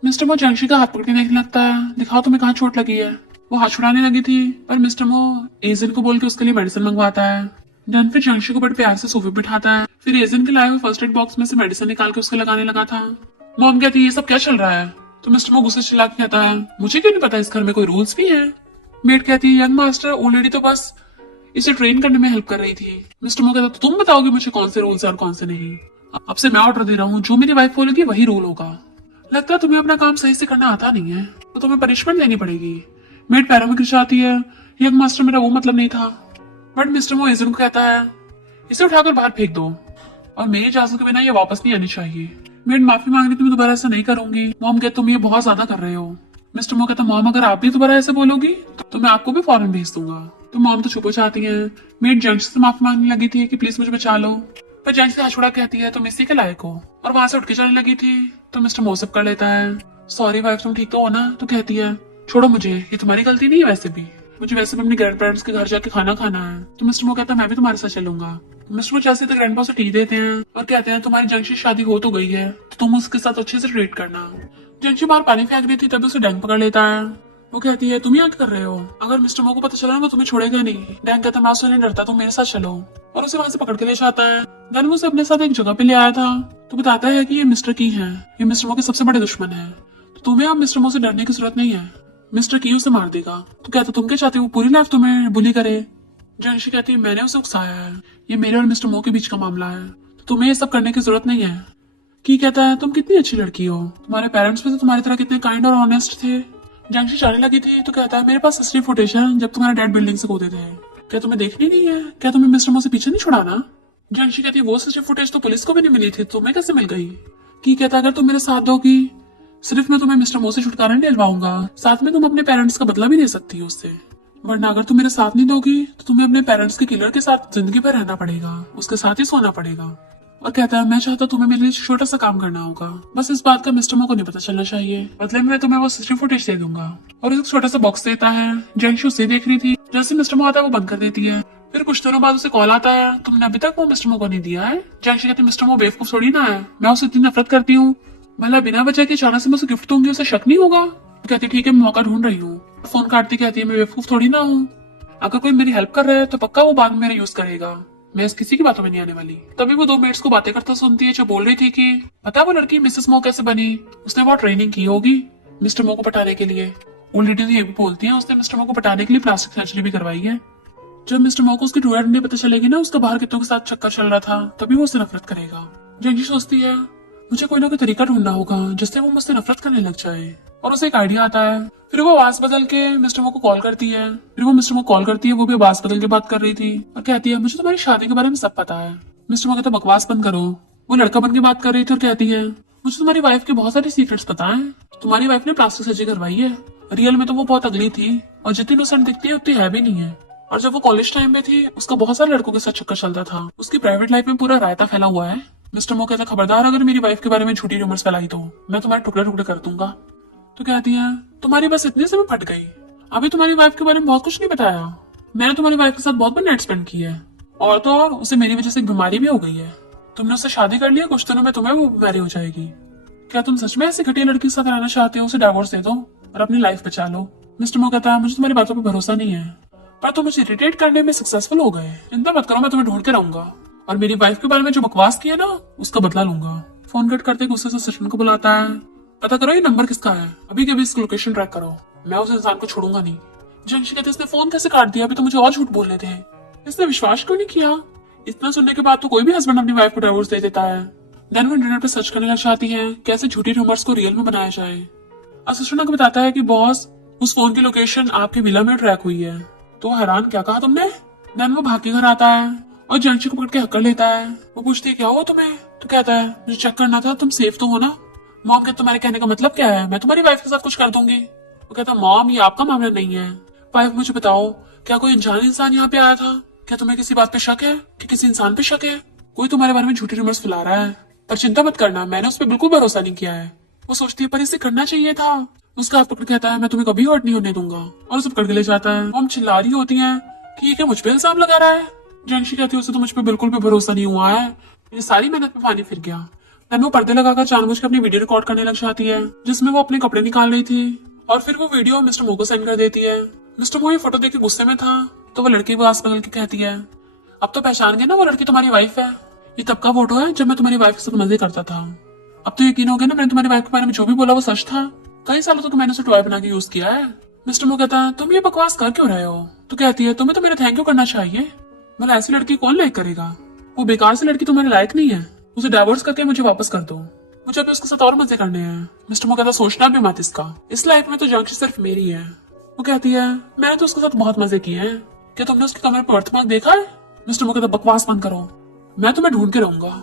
मिस्टर मो जंशी का हाथ पकड़ के देखने लगता है, दिखाओ तुम्हें कहाँ चोट लगी है। वो हाथ छुड़ाने लगी थी पर मिस्टर मो एजेंट को बोल के उसके लिए मेडिसिन मंगवाता है। डन फिर जंशी को बड़े प्यार से सोफे बिठाता है, फिर एजेंट के लाए हुए फर्स्ट एड बॉक्स में से मेडिसिन निकाल के उसके लगाने लगा था। मॉम कहती है ये सब क्या चल रहा है। तो मिस्टर मो गुस्से से चिल्ला के कहता है मुझे क्यों नहीं पता, इस घर में कोई रूल्स भी है। मेड कहती है यंग मास्टर ऑलरेडी तो बस इसे ट्रेन करने में हेल्प कर रही थी। मिस्टर मो कहता तो तुम बताओगे मुझे कौन से रूल्स है और कौन से नहीं। अब से मैं ऑर्डर दे रहा हूँ, जो मेरी वाइफ बोलेगी वही रूल होगा। लगता है तुम्हें अपना काम सही से करना आता नहीं है तो तुम्हें पनिशमेंट लेनी पड़ेगी। मेड पैरों में गिरजाती है, यंग मास्टर मेरा वो मतलब नहीं था। बट मिस्टर मो एजेंट को कहता है इसे उठाकर बाहर फेंक दो और मेरी इजाजत के बिना ये वापस नहीं आनी चाहिए। मेड माफी मांग रही थी मैं दोबारा ऐसा नहीं करूंगी। मॉम कहते तुम ये बहुत ज्यादा कर रहे हो। मिस्टर मो कहता मॉम अगर आप भी दोबारा ऐसे बोलोगी तो मैं आपको भी फौरन भेज दूंगा। तो मॉम तो चुप हो जाती है। मेड जेंट्स से माफी मांगने लगी थी कि प्लीज मुझे बचा लो पर जेंट्स से हाथ छुड़ा कहती है तुम इसी के लायक हो और वहां से उठ के जाने लगी थी। तो मिस्टर मो सब कर लेता है, सॉरी वाइफ तुम ठीक तो हो ना। तो कहती है छोड़ो मुझे, ये तुम्हारी गलती नहीं है, वैसे भी मुझे वैसे भी अपने ग्रैंड पेरेंट्स के घर जाके खाना खाना है। तो मिस्टर मो कहता है मैं भी तुम्हारे साथ चलूंगा। मिस्टर मो जैसे तो ग्रैंड से टी देते हैं और कहते हैं तुम्हारी जंशी शादी हो तो गई है तो तुम उसके साथ अच्छे से ट्रीट करना। जंशी बाहर पानी फेंक रही थी तभी उसे डैंग पकड़ लेता है। वो कहती है तुम यहाँ क्या कर रहे हो, अगर मिस्टर मो को पता चला ना वो तुम्हें छोड़ेगा नहीं। डैंग कहता मैं उससे नहीं डरता, तुम मेरे साथ चलो और उसे वहां से पकड़ के ले जाता है। देन वो उसे अपने साथ एक जगह पे ले आया था तो बताता है कि ये मिस्टर की है, ये मिस्टर मो के सबसे बड़े दुश्मन है, तो तुम्हें अब मिस्टर मो से डरने की जरूरत नहीं है, मिस्टर की उसे मार देगा। तो कहता तुम क्या चाहते हो पूरी लाइफ तुम्हें बुली करे। जंशी कहती है मैंने उसे उकसाया है, ये मेरे और मिस्टर मो के बीच का मामला है तो तुम्हें ये सब करने की जरूरत नहीं है। की कहता है तुम कितनी अच्छी लड़की हो, तुम्हारे पेरेंट्स भी तो तुम्हारी तरह कितने काइंड और ऑनेस्ट थे। जंशी जाने लगी थी तो कहता है मेरे पास हिस्ट्री फुटेज है जब तुम्हारे डैड बिल्डिंग से कूदे थे, क्या तुम्हें देखनी नहीं है, क्या तुम्हें मिस्टर मो से पीछे नहीं छुड़ाना। जंशी कहती है वो हिस्ट्री फुटेज तो पुलिस को भी नहीं मिली थी, तुम्हें कैसे मिल गई। की कहता अगर तुम मेरे साथ दोगी सिर्फ मैं तुम्हें मिस्टर मो से छुटकारा नहीं दिलवाऊंगा, साथ में तुम अपने पेरेंट्स का बदला भी ले सकती हो उससे, वरना अगर तुम मेरे साथ नहीं दोगी तो तुम्हें अपने पेरेंट्स के किलर के साथ जिंदगी भर रहना पड़ेगा, उसके साथ ही सोना पड़ेगा। और कहता है मैं चाहता तुम्हें मेरे लिए छोटा सा काम करना होगा, बस इस बात का मिस्टर मो को नहीं पता चलना चाहिए, बदले में मैं तुम्हें वो हिस्ट्री फुटेज दे दूंगा। और एक छोटा सा बॉक्स देता है। जंशी उसे देख रही थी, जैसे मिस्टर मो आता है वो बंद कर देती है। फिर कुछ दिनों बाद उसे कॉल आता है तुमने अभी तक वो मिस्टर मो को नहीं दिया है। जंशी कहती मिस्टर मो बेवकूफ थोड़ी ना है, मैं उसे इतनी नफरत करती हूँ, भला बिना वजह के अचानक से मैं उसे गिफ्ट दूंगी उसे शक नहीं होगा। कहती ठीक है मैं मौका ढूंढ रही हूँ। फोन काटती कहती है मैं बेवकूफ थोड़ी ना हूँ, अगर कोई मेरी हेल्प कर रहा है तो पक्का वो बाद में मेरा यूज करेगा, मैं इस किसी की बातों में नहीं आने वाली। तभी वो दो मेट्स को बातें करता सुनती है जो बोल रही थी कि पता है वो लड़की मिसेस मो कैसे बनी, उसने बहुत ट्रेनिंग की होगी मिस्टर मो को पटाने के लिए। ऑलरेडी ये भी बोलती है उसने मिस्टर मो को पटाने के लिए प्लास्टिक सर्जरी भी करवाई है। जब मिस्टर मो को उसकी ट्रू आइडेंटिटी पता चलेगी ना उसका बाहर कितनों के साथ चक्कर चल रहा था, तभी वो उससे नफरत करेगा। जंशी सोचती है मुझे कोई ना कोई तरीका ढूंढना होगा जिससे वो मुझसे नफरत करने लग जाए। और उसे एक आइडिया आता है। फिर वो आवाज बदल के मिस्टर मो को कॉल करती है। फिर वो मिस्टर मो कॉल करती है, वो भी आवाज बदल के बात कर रही थी और कहती है मुझे तुम्हारी शादी के बारे में सब पता है। मिस्टर मो कहता बकवास बंद करो। वो लड़का बन के बात कर रही थी और कहती है मुझे तुम्हारी वाइफ के बहुत सारे सीक्रेट्स पता है, तुम्हारी वाइफ ने प्लास्टिक सर्जरी करवाई है, रियल में तो वो बहुत अगली थी और जितनी इनोसेंट दिखती है उतनी है भी नहीं है। और जब वो कॉलेज टाइम में थी उसका बहुत सारे लड़कों के साथ चक्कर चलता था, उसकी प्राइवेट लाइफ में पूरा रायता फैला हुआ है। मिस्टर मो कहता खबरदार अगर मेरी वाइफ के बारे में झूठी रूमर्स फैलाई तो मैं तुम्हारे टुकड़े टुकड़े कर दूंगा। तो कहती है तुम्हारी बस इतने से मैं फट गई। अभी तुम्हारी वाइफ के बारे में बहुत कुछ नहीं बताया। मैंने तुम्हारी वाइफ के साथ बहुत बार नाइट स्पेंड की है, और तो और उसे मेरी वजह से एक बीमारी भी हो गई है। तुमने उससे शादी कर लिया, कुछ दिनों में तुम्हें वो बीमारी हो जाएगी। क्या तुम सच में ऐसी घटिया लड़की के साथ रहना चाहते हो? उसे डाइवोर्स दे दो और अपनी लाइफ बचा लो। मिस्टर मो कहता है मुझे तुम्हारी बातों पर भरोसा नहीं है, पर तुम मुझे इरिटेट करने में सक्सेसफुल हो गए। चिंता मत करो, मैं तुम्हें ढूंढ के रहूंगा और मेरी वाइफ के बारे में जो बकवास की है ना, उसका बदला लूंगा। फोन कट करते गुस्से से सचिन को बुलाता है। पता करो ये नंबर किसका है, अभी के अभी इसकी लोकेशन ट्रैक करो। मैं उस इंसान को छोड़ूगा नहीं। जंशी कहते इसने फोन कैसे काट दिया? अभी तो मुझे और झूठ बोलने थे। इसने विश्वास क्यों नहीं किया? इतना सुनने के बाद तो कोई भी हस्बैंड अपनी वाइफ को डिवोर्स दे देता है। देन वो इंटरनेट पे सर्च करने लग जाती है कैसे झूठी रूमर्स को रियल में बनाया जाए। असिस्टेंट को बताता है कि बॉस उस फोन की लोकेशन आपके विला में ट्रैक हुई है। तो हैरान, क्या कहा तुमने? देन वो भाग के घर आता है और जंशी को पकड़ के हक्कर लेता है। वो पूछती है क्या हुआ तुम्हें? तो कहता है मुझे चेक करना था तुम सेफ तो हो ना। मॉम कहते तुम्हारे कहने का मतलब क्या है? मैं तुम्हारी वाइफ के साथ कुछ कर दूंगी। वो कहता मॉम ये आपका मामला नहीं है। वाइफ मुझे बताओ क्या कोई अनजान इंसान यहाँ पे आया था? क्या तुम्हें किसी बात पे शक है कि किसी इंसान पे शक है? कोई तुम्हारे बारे में झूठी रूमर्स फैला रहा है, पर चिंता मत करना, मैंने उस पर बिल्कुल भरोसा नहीं किया है। वो सोचती है पर इसे करना चाहिए था। उसका हाथ पकड़ कहता है मैं तुम्हें कभी हर्ट नहीं होने दूंगा, और उसे पकड़ के ले जाता है। मॉम चिल्ला रही होती है कि ये क्या मुझ पे इल्जाम लगा रहा है। जंशी कहती है उसे तो मुझ पे बिल्कुल भी भरोसा नहीं हुआ है, मेरी सारी मेहनत में पानी फिर गया। देन वो पर्दे लगाकर जानबूझ के अपनी वीडियो रिकॉर्ड करने लग जाती है जिसमें वो अपने कपड़े निकाल रही थी, और फिर वो वीडियो मिस्टर मो को सेंड कर देती है। मिस्टर मो ये फोटो देख के गुस्से में था, तो वो लड़की को आस बगल के कहती है अब तो पहचान गए ना वो लड़की तुम्हारी वाइफ है। ये तब का फोटो है जब मैं तुम्हारी वाइफ के साथ मजे करता था। अब तो यकीन हो गया ना मैंने तुम्हारी वाइफ के बारे में जो भी बोला वो सच था। कई सालों तक मैंने उसे टॉय बना के यूज किया है। मिस्टर मो कहता है तुम ये बकवास कर क्यों रहे हो? तो कहती है तुम्हें तो मेरा थैंक यू करना चाहिए, भला ऐसी लड़की कौन लाइक करेगा? वो बेकार सी लड़की तुम्हारे लायक नहीं है, उसे डाइवोर्स करके मुझे वापस कर दो, मुझे अभी उसके साथ और मजे करने हैं। मिस्टर मो कहता सोचना भी मत इसका, इस लाइफ में तो जंक्शन सिर्फ मेरी है। वो कहती है मैंने तो उसके साथ बहुत मजे किए हैं, क्या तुमने उसके कमरे पर बर्थमार्क देखा है? मिस्टर मो कहता बकवास बंद करो, मैं तुम्हें ढूंढ के रहूंगा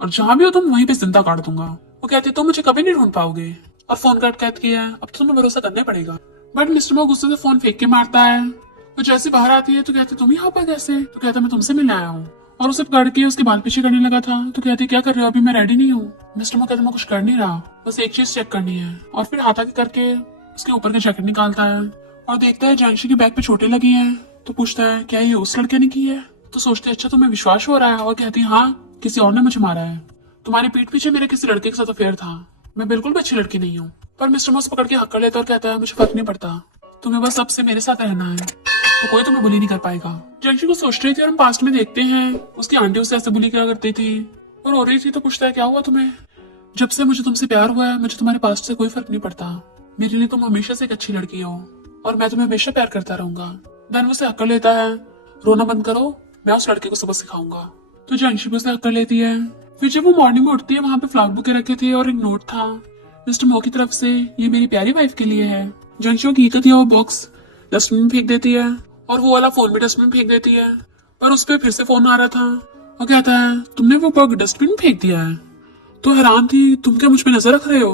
और जहां भी हो तुम वहीं पे जिंदा काट दूंगा। वो कहती है तुम मुझे कभी नहीं ढूंढ पाओगे, और फोन कट कहती है अब तो तुम्हें भरोसा करना पड़ेगा। बट मिस्टर मो गुस्से से फोन फेंक के मारता है। वो जैसे बाहर आती है तो कहती तुम यहाँ पर कैसे? तो कहता मैं तुमसे मिलने आया हूँ, और उसे पकड़ के उसके बाल पीछे करने लगा था। तो कहती क्या कर रहे हो? अभी मैं रेडी नहीं हूँ। मिस्टर मो कहता मैं कुछ कर नहीं रहा, बस एक चीज चेक करनी है, और फिर हाथ आगे करके उसके ऊपर का जैकेट निकालता है और देखता है जंशी की बैग पे चोटें लगी हैं। तो पूछता है क्या ये उस लड़के ने की है? तो सोचते अच्छा तुम्हें विश्वास हो रहा है, और कहती हाँ किसी और ने मुझे मारा है, तुम्हारी पीठ पीछे मेरे किसी लड़के के साथ अफेयर था, मैं बिल्कुल भी अच्छी लड़की नहीं हूँ। पर मिस्टर मो पकड़ के हक कर लेता और कहता है मुझे फर्क नहीं पड़ता, तुम्हें बस सबसे मेरे साथ रहना है, तो कोई तुम्हें बुली नहीं कर पाएगा। जंशी को सोच रही थी और हम पास्ट में देखते हैं उसकी आंटी उसे ऐसे बुली किया करती थी और रो रही थी। तो पूछता है क्या हुआ तुम्हें? जब से मुझे तुमसे प्यार हुआ है मुझे तुम्हारे पास्ट से कोई फर्क नहीं पड़ता, मेरे लिए तुम हमेशा से एक अच्छी लड़की हो और मैं तुम्हें हमेशा प्यार करता रहूंगा। देन उसे हक कर लेता है रोना बंद करो, मैं उस लड़के को सबक सिखाऊंगा। तो जंशी भी उसे हक कर लेती है। फिर जब वो मॉर्निंग में उठती है वहां पे फ्लावर बुके रखे थे और एक नोट था मिस्टर मो की तरफ से, ये मेरी प्यारी वाइफ के लिए है। जंशी को घी का दिया वो बॉक्स डस्टबिन में फेंक देती है और वो वाला फोन भी डस्टबिन में फेंक देती है, पर उस पर फिर से फोन आ रहा था। वो कहता है तुमने वो बग डस्टबिन में फेंक दिया है? तो हैरान थी तुम क्या मुझ पे नजर रख रहे हो?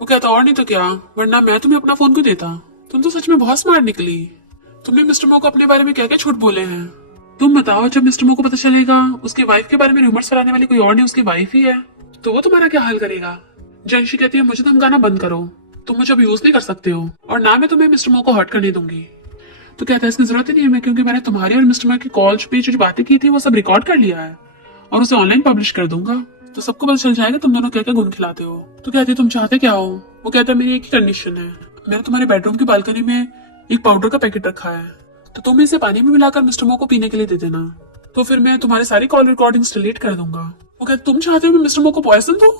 वो कहता और नहीं तो क्या, वरना मैं तुम्हें अपना फोन क्यों देता? तुम तो सच में बहुत स्मार्ट निकली। तुमने मिस्टर मो को अपने बारे में क्या क्या झूठ बोले हैं? तुम बताओ जब मिस्टर मो को पता चलेगा उसकी वाइफ के बारे में रूमर्स फैलाने वाली कोई और नहीं उसकी वाइफ ही है, तो वो तुम्हारा क्या हाल करेगा? जंशी कहती है मुझे धमकाना बंद करो, तुम मुझे अब यूज नहीं कर सकते हो और ना मैं तुम्हें मिस्टर मो को हर्ट करने दूंगी। तो कहता है इसकी जरूरत ही नहीं है मैं, क्योंकि मैंने तुम्हारी और मिस्टर मो की कॉल्स पे जो बातें की थी वो सब रिकॉर्ड कर लिया है और उसे ऑनलाइन पब्लिश कर दूंगा, तो सबको पता चल जाएगा तुम दोनों क्या क्या गुण खिलाते हो। तो कहती है तुम चाहते क्या हो? वो कहता है मेरी एक ही कंडीशन है, मैंने तुम्हारे बेडरूम की बालकनी में एक पाउडर का पैकेट रखा है, तो तुम इसे पानी में मिलाकर मिस्टर मो को पीने के लिए दे देना, तो फिर मैं तुम्हारी सारी कॉल रिकॉर्डिंग्स डिलीट कर दूंगा। वो कहता तुम चाहते हो मैं मिस्टर मो को पॉइजन दूं?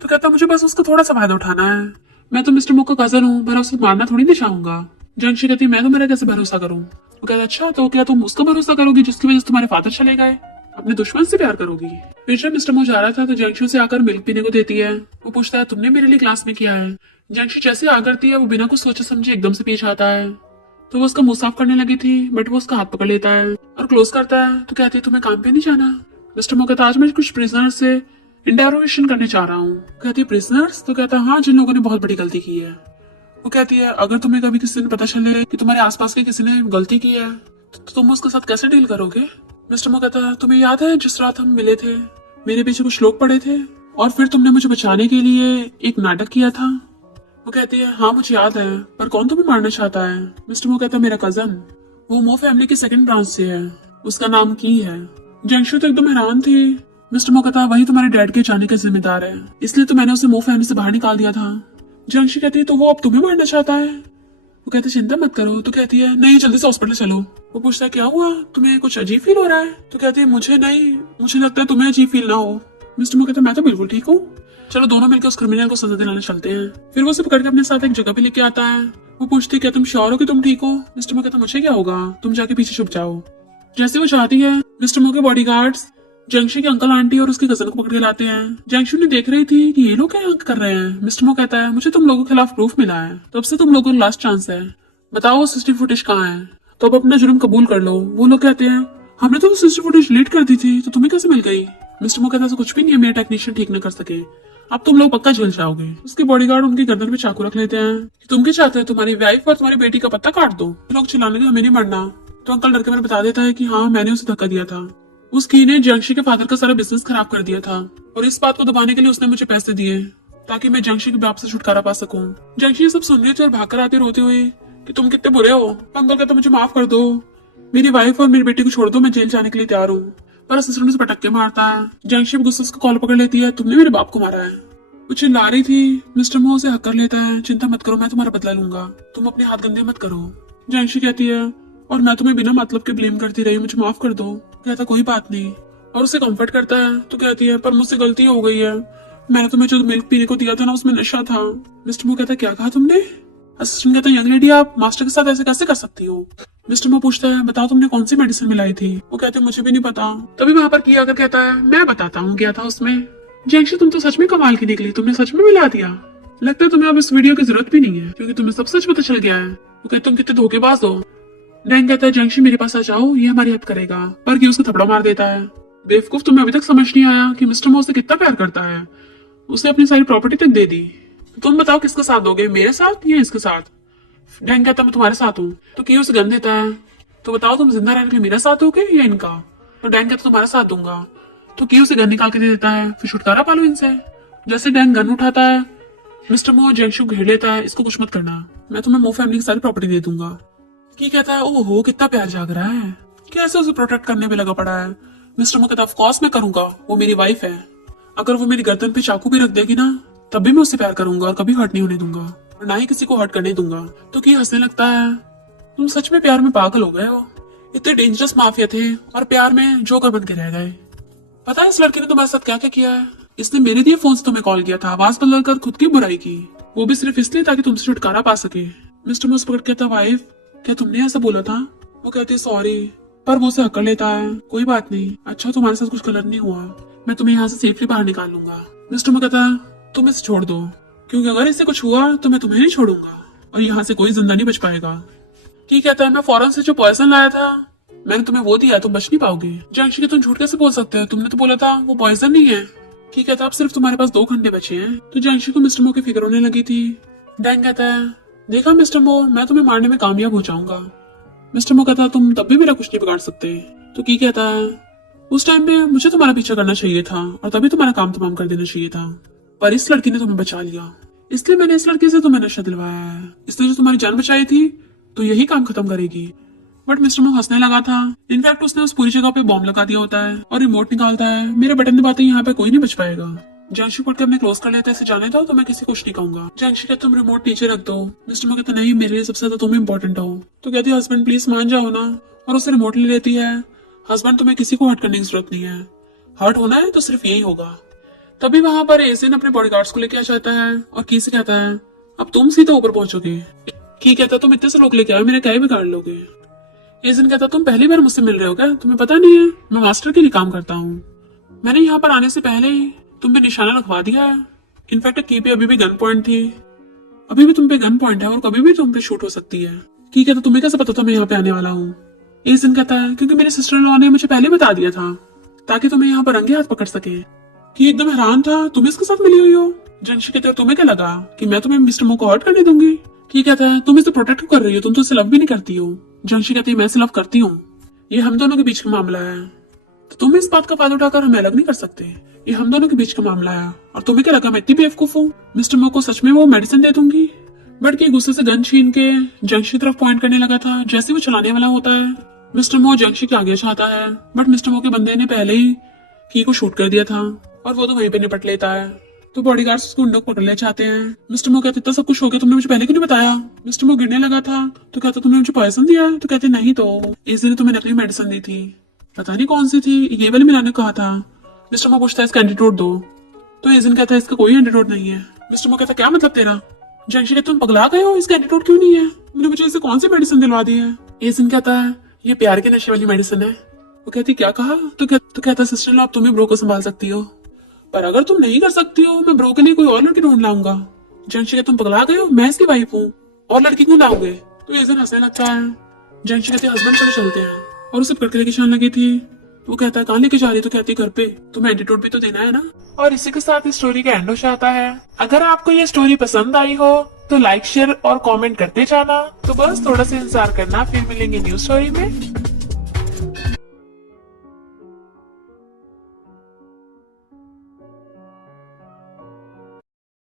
तो कहता मुझे बस उसका थोड़ा सा फायदा उठाना है, मैं तो मिस्टर मो का कजन हूँ, मैं उसे मारना थोड़ी नहीं चाहूंगा। जंशी कहती मैं तुम्हारा कैसे भरोसा करूँ? वो कहता अच्छा तो क्या तुम उसका भरोसा करोगी जिसकी वजह से तुम्हारे फादर चले गए, अपने दुश्मन से प्यार करोगी? फिर जब मिस्टर मो जा रहा था तो जंशी उसे आकर मिल्क पीने को देती है। वो पूछता है तुमने मेरे लिए क्लास में किया है? जंशी जैसे आ करती है वो बिना कुछ सोचे समझे एकदम से पीछे आता है, तो वो उसका मुंह साफ करने लगी थी बट वो उसका हाथ पकड़ लेता है और क्लोज करता है। तो कहती है तुम्हें काम पे नहीं जाना? मिस्टर मो कहता आज मैं कुछ प्रिजनर्स से इंटेरोगेशन करने जा रहा हूँ। कहती है प्रिजनर्स? तो कहता हाँ जिन लोगों ने बहुत बड़ी गलती की है। वो कहती है अगर तुम्हें कभी किसी दिन पता चले कि तुम्हारे आसपास के किसी ने गलती की है तो तुम उसके साथ कैसे डील करोगे? मिस्टर मो कहता है तुम्हें याद है जिस रात हम मिले थे मेरे पीछे कुछ लोग पड़े थे और फिर तुमने मुझे बचाने के लिए एक नाटक किया था? वो कहती है हाँ मुझे याद है, पर कौन तुम्हें मारना चाहता है? मिस्टर मो कहता है मेरा कजन, वो मो फैमिली की सेकंड ब्रांच से है, उसका नाम की है। जंगशु तो एकदम हैरान थी। मिस्टर मो कहता वही तुम्हारे डैड के जाने का जिम्मेदार है, इसलिए तो मैंने उसे मो फैमिली से बाहर निकाल दिया था। जंगशु कहती है तो वो अब तुम्हें मारना चाहता है? वो कहते चिंता मत करो। तो कहती है नहीं जल्दी से हॉस्पिटल चलो। वो पूछता है क्या हुआ, तुम्हें कुछ अजीब फील हो रहा है? तो कहती है मुझे नहीं, मुझे लगता है तुम्हें अजीब फील ना हो। मिस्टर मो कहता है मैं तो बिल्कुल ठीक हूँ, चलो दोनों मिलकर उस क्रिमिनल को सजा दिलाने चलते हैं। फिर वो उसे पकड़ के अपने साथ एक जगह पे लेके आता है। वो पूछती है क्या तुम श्योर हो कि तुम ठीक हो? मिस्टर मो कहता मुझे क्या होगा, तुम जाके पीछे छुप जाओ। जैसे वो चाहती है, मिस्टर मो के बॉडीगार्ड्स जंगशु के अंकल आंटी और उसके कजन को पकड़ के लाते हैं। जंगशु ने देख रही थी कि ये लोग क्या कर रहे हैं। मिस्टर मो कहता है मुझे तुम लोगों के खिलाफ प्रूफ मिला है, तो अब से तुम लोगों को लास्ट चांस है, बताओ सीसीटीवी फुटेज कहाँ है, तो अब अपना जुर्म कबूल कर लो। वो लोग कहते हैं हमने तो सीसीटीवी फुटेज डिलीट कर दी थी, तो तुम्हें कैसे मिल गई? मिस्टर मो कहता है कुछ भी नहीं है, मेरे टेक्नीशियन ठीक न कर सके, अब तुम लोग पक्का जेल जाओगे। उसके बॉडीगार्ड उनकी गर्दन में चाकू रख लेते हैं कि तुम क्या चाहते हो, तुम्हारी वाइफ और तुम्हारी बेटी का पत्ता काट दो। लोग चिल्लाने के हमें नहीं मरना। तो अंकल डर के मैंने बता देता है कि हाँ मैंने उसे धक्का दिया था। उस की ने जंगशु के फादर का सारा बिजनेस खराब कर दिया था, और इस बात को दबाने के लिए उसने मुझे पैसे दिए ताकि मैं जंगशु के बाप से छुटकारा पा सकूं। जंगशु ये सब सुन रही थी और भागकर आती रोते हुए कि तुम कितने बुरे हो। अंकल कहता मुझे माफ कर दो, मेरी वाइफ और मेरी बेटी को छोड़ दो, मैं जेल जाने के लिए तैयार हूँ। पर असिस्टेंट उसे पटक के मारता है। जंगशु गुस्से से कॉल पकड़ लेती है, तुमने मेरे बाप को मारा है। वो चिल्ला रही थी। मिस्टर मो उसे हक कर लेता है, चिंता मत करो मैं तुम्हारा बदला लूंगा, तुम अपने हाथ गंदे मत करो। जंगशु कहती है और मैं तुम्हें बिना मतलब के ब्लेम करती रही, मुझे माफ कर दो। कहता कोई बात नहीं, और उसे कंफर्ट करता है। तो कहती है पर मुझसे गलती हो गई है, मैंने तुम्हें जो मिल्क पीने को दिया था ना उसमें नशा था। मिस्टर मो कहता क्या कहा तुमने? असिस्टेंट कहता यंग लेडी आप मास्टर के साथ ऐसे कैसे कर सकती हो? मिस्टर मो पूछता है बताओ तुमने कौन सी मेडिसिन मिलाई थी? वो कहते मुझे भी नहीं पता। तभी वहां पर किया आकर कहता है मैं बताता हूँ क्या था उसमें। जंगशु तुम तो सच में कमाल की निकली, तुमने सच में मिला दिया। लगता है तुम्हें अब इस वीडियो की जरूरत भी नहीं है, क्योंकि तुम्हें सब सच पता चल गया है। वो कहते तुम कितने धोखेबाज हो। डैंग कहता है जंगशु मेरे पास आ जाओ, ये हमारी हेल्प करेगा, पर कि उसको थपड़ा मार देता है। बेवकूफ तुम्हें अभी तक समझ नहीं आया कि मिस्टर मो उससे कितना प्यार करता है, उसे अपनी सारी प्रॉपर्टी तक दे दी। तो तुम बताओ किसका साथ दोगे, मेरे साथ या इसके साथ? डैंग कहता मैं तुम्हारे साथ हूँ। तो की उसे गन देता है, तो बताओ तुम जिंदा रहने के लिए मेरा साथ दोगे या इनका? तो डैंग कहता तुम्हारा साथ दूंगा। तो की उसे गन निकाल के दे देता है, फिर छुटकारा पालो इनसे। जैसे डैंग गन उठाता है, मिस्टर मो जंगशु घेर लेता है, इसको कुछ मत करना, मैं तुम्हें मो फैमिली की सारी प्रॉपर्टी दे दूंगा। की कहता है ओहो कितना प्यार जाग रहा है, कैसे उसे प्रोटेक्ट करने में लगा पड़ा है। मिस्टर मो कहता ऑफ कोर्स मैं करूंगा, वो मेरी वाइफ है, अगर वो मेरी गर्दन पे चाकू भी रख देगी ना तब भी मैं उससे प्यार करूंगा और कभी हर्ट नहीं होने दूंगा, और ना ही किसी को हर्ट करने दूंगा। तो की हंसने लगता है तुम सच में प्यार में पागल हो गए हो, इतने डेंजरस माफिया थे और प्यार में जोकर बन के रह गए। पता है इस लड़के ने तुम्हारे साथ क्या क्या किया है? इसने मेरे दिए फोन से तुम्हें कॉल किया था, आवाज बदल कर खुद की बुराई की, वो भी सिर्फ इसलिए ताकि तुमसे छुटकारा पा सके। मिस्टर मोस पकड़ कहता वाइफ क्या तुमने ऐसा बोला था? वो कहती है सॉरी, पर वो उसे हकड़ लेता है, कोई बात नहीं, अच्छा तुम्हारे साथ कुछ गलत नहीं हुआ, मैं तुम्हें यहाँ से सेफली बाहर निकाल लूंगा। मिस्टर मो कहता तुम इसे छोड़ दो, क्योंकि अगर इससे कुछ हुआ तो मैं तुम्हें नहीं छोड़ूंगा और यहाँ से कोई जिंदा नहीं बच पाएगा। की कहता है मैं फौरन से जो पॉइजन लाया था मैंने तुम्हें वो दिया, तुम बच नहीं पाओगे। जंगशु तुम झूठ कैसे बोल सकते हो, तुमने तो बोला था वो पॉइजन नहीं है। की कहता अब सिर्फ तुम्हारे पास 2 घंटे बचे हैं। तो जंगशु को मिस्टर मो की फिक्र होने लगी थी। डैंग कहता है देखा मिस्टर मो मैं तुम्हें मारने में कामयाब हो जाऊंगा। मिस्टर मो कहता तुम तब भी मेरा कुछ नहीं बिगाड़ सकते। तो की कहता है उस टाइम पे मुझे तुम्हारा पीछा करना चाहिए था और तभी तुम्हारा काम तमाम कर देना चाहिए था, पर इस लड़की ने तुम्हें बचा लिया, इसलिए मैंने इस लड़के से तुम्हें नशा दिलवाया है, इसलिए जो तुम्हारी जान बचाई थी तो यही काम खत्म करेगी। बट मिस्टर मो हंसने लगा था। इनफैक्ट उसने उस पूरी जगह पे बॉम्ब लगा दिया होता है और रिमोट निकालता है, मेरे बटन दबाते यहाँ पे कोई नहीं बच पाएगा। जंगशु पढ़ के अपने क्लोज कर लेता है, इसे जाने दो तो मैं किसी कुछ नहीं कहूंगा। जंगशु कहता तुम रिमोट नीचे रख दो। मिस्टर मो कहता नहीं मेरे लिए सबसे ज्यादा तुम इम्पोर्टेंट हो। तो कहती है हस्बैंड प्लीज मान जाओ ना, और उसे रिमोट ले लेती है। हस्बैंड तुम्हें किसी को हर्ट करने की जरूरत नहीं है, हर्ट होना है तो सिर्फ यही होगा। तभी वहां पर एसिन अपने बॉडीगार्ड्स को लेके आ जाता है और की से कहता है अब तुम सीधा ऊपर पहुंचोगे। की कहता तुम इतने से लोग लेके आओ, मेरा क्या ही बिगाड़ लोगे। एसिन कहता तुम पहली बार मुझसे मिल रहे हो क्या, तुम्हें पता नहीं है मैं मास्टर के लिए काम करता हूँ, मैंने यहाँ पर आने से पहले ही तुम पे निशाना रखवा दिया है। इनफैक्ट की पे अभी भी गन पॉइंट थी, अभी भी तुम पे गन पॉइंट है और कभी भी तुम पे शूट हो सकती है। की कहता तुम्हें कैसे पता था मैं यहाँ पे आने वाला हूँ? एसिन कहता है क्योंकि मेरे सिस्टर इन लॉ ने मुझे पहले बता दिया था ताकि तुम्हें यहाँ पर रंगे हाथ पकड़ सके। कि एकदम हैरान था तुम इसके साथ मिली हुई हो। जंगशु कहते तुम्हें क्या लगा कि मैं तुम्हें मिस्टर मो को हर्ट करने दूंगी? की कहता है तुम इसे प्रोटेक्ट क्यों कर रही हो, तुम तो इसे लव भी नहीं करती हो। जंगशु कहती है मैं इसे लव करती हूँ, ये हम दोनों के बीच का मामला है। तो तुम इस बात का फायदा उठाकर हमें अलग नहीं कर सकते। ये हम दोनों के बीच का मामला है। और तुम्हें क्या लगा मैं इतनी बेवकूफ हूँ? मिस्टर मो को सच में वो मेडिसिन दे दूंगी। बट गुस्से से गन छीन के जंक्शन की तरफ पॉइंट करने लगा था। जैसे वो चलाने वाला होता है, मिस्टर मो जंक्शन के आगे चाहता है, बट मिस्टर मो के बंदे ने पहले ही की को शूट कर दिया था और वो तो वहीं पे निपट लेता है। तो बॉडीगार्ड्स उसको उन लोग पकड़ने चाहते हैं। मिस्टर मो कहते इतना सब कुछ हो गया, तुमने मुझे पहले क्यों नहीं बताया? मिस्टर मो गिरने लगा था तो कहता तुमने मुझे पॉइजन दिया है? तो कहते नहीं, तो इस दिन तुम्हें नकली मेडिसिन दी थी, पता नहीं कौन सी थी, ये वाली मिलाने को कहा था। मिस्टर मो पूछता है इसका एंटीडोट दो, तो एजेंट कहता है इसका कोई एंटीडोट नहीं है। मिस्टर मो कहता क्या मतलब तेरा? जंक्शन कहता तुम पगला गए हो, इसका एंटीडोट क्यों नहीं है? तुमने मुझे इसे कौन सी मेडिसिन दिलवा दी है? एजेंट कहता है ये प्यार के नशे वाली मेडिसिन है। वो कहती क्या कहा? तो कहता सिस्टर लो, अब तुम ही ब्रो को संभाल सकती हो, पर अगर तुम नहीं कर सकती हो मैं ब्रो के लिए कोई और लड़की ढूंढ लाऊंगा। जंक्शन कहते तुम पगला गए हो, मैं इसकी वाइफ हूँ, और लड़की क्यों लाओगे? तो एजेंट हंसने लगता है। जंक्शन कहते हस्बैंड चलो चलते हैं, और उसे पकड़ के लेके चलने लगी थी। वो कहता है कहाँ लेके जा रही? तो कहती घर पे, तुम्हें एंटीडोट भी तो देना है ना। और इसी के साथ इस स्टोरी का एंड हो जाता है। अगर आपको ये स्टोरी पसंद आई हो तो लाइक शेयर और कमेंट करते जाना। तो बस थोड़ा सा इंतजार करना, फिर मिलेंगे न्यू स्टोरी में।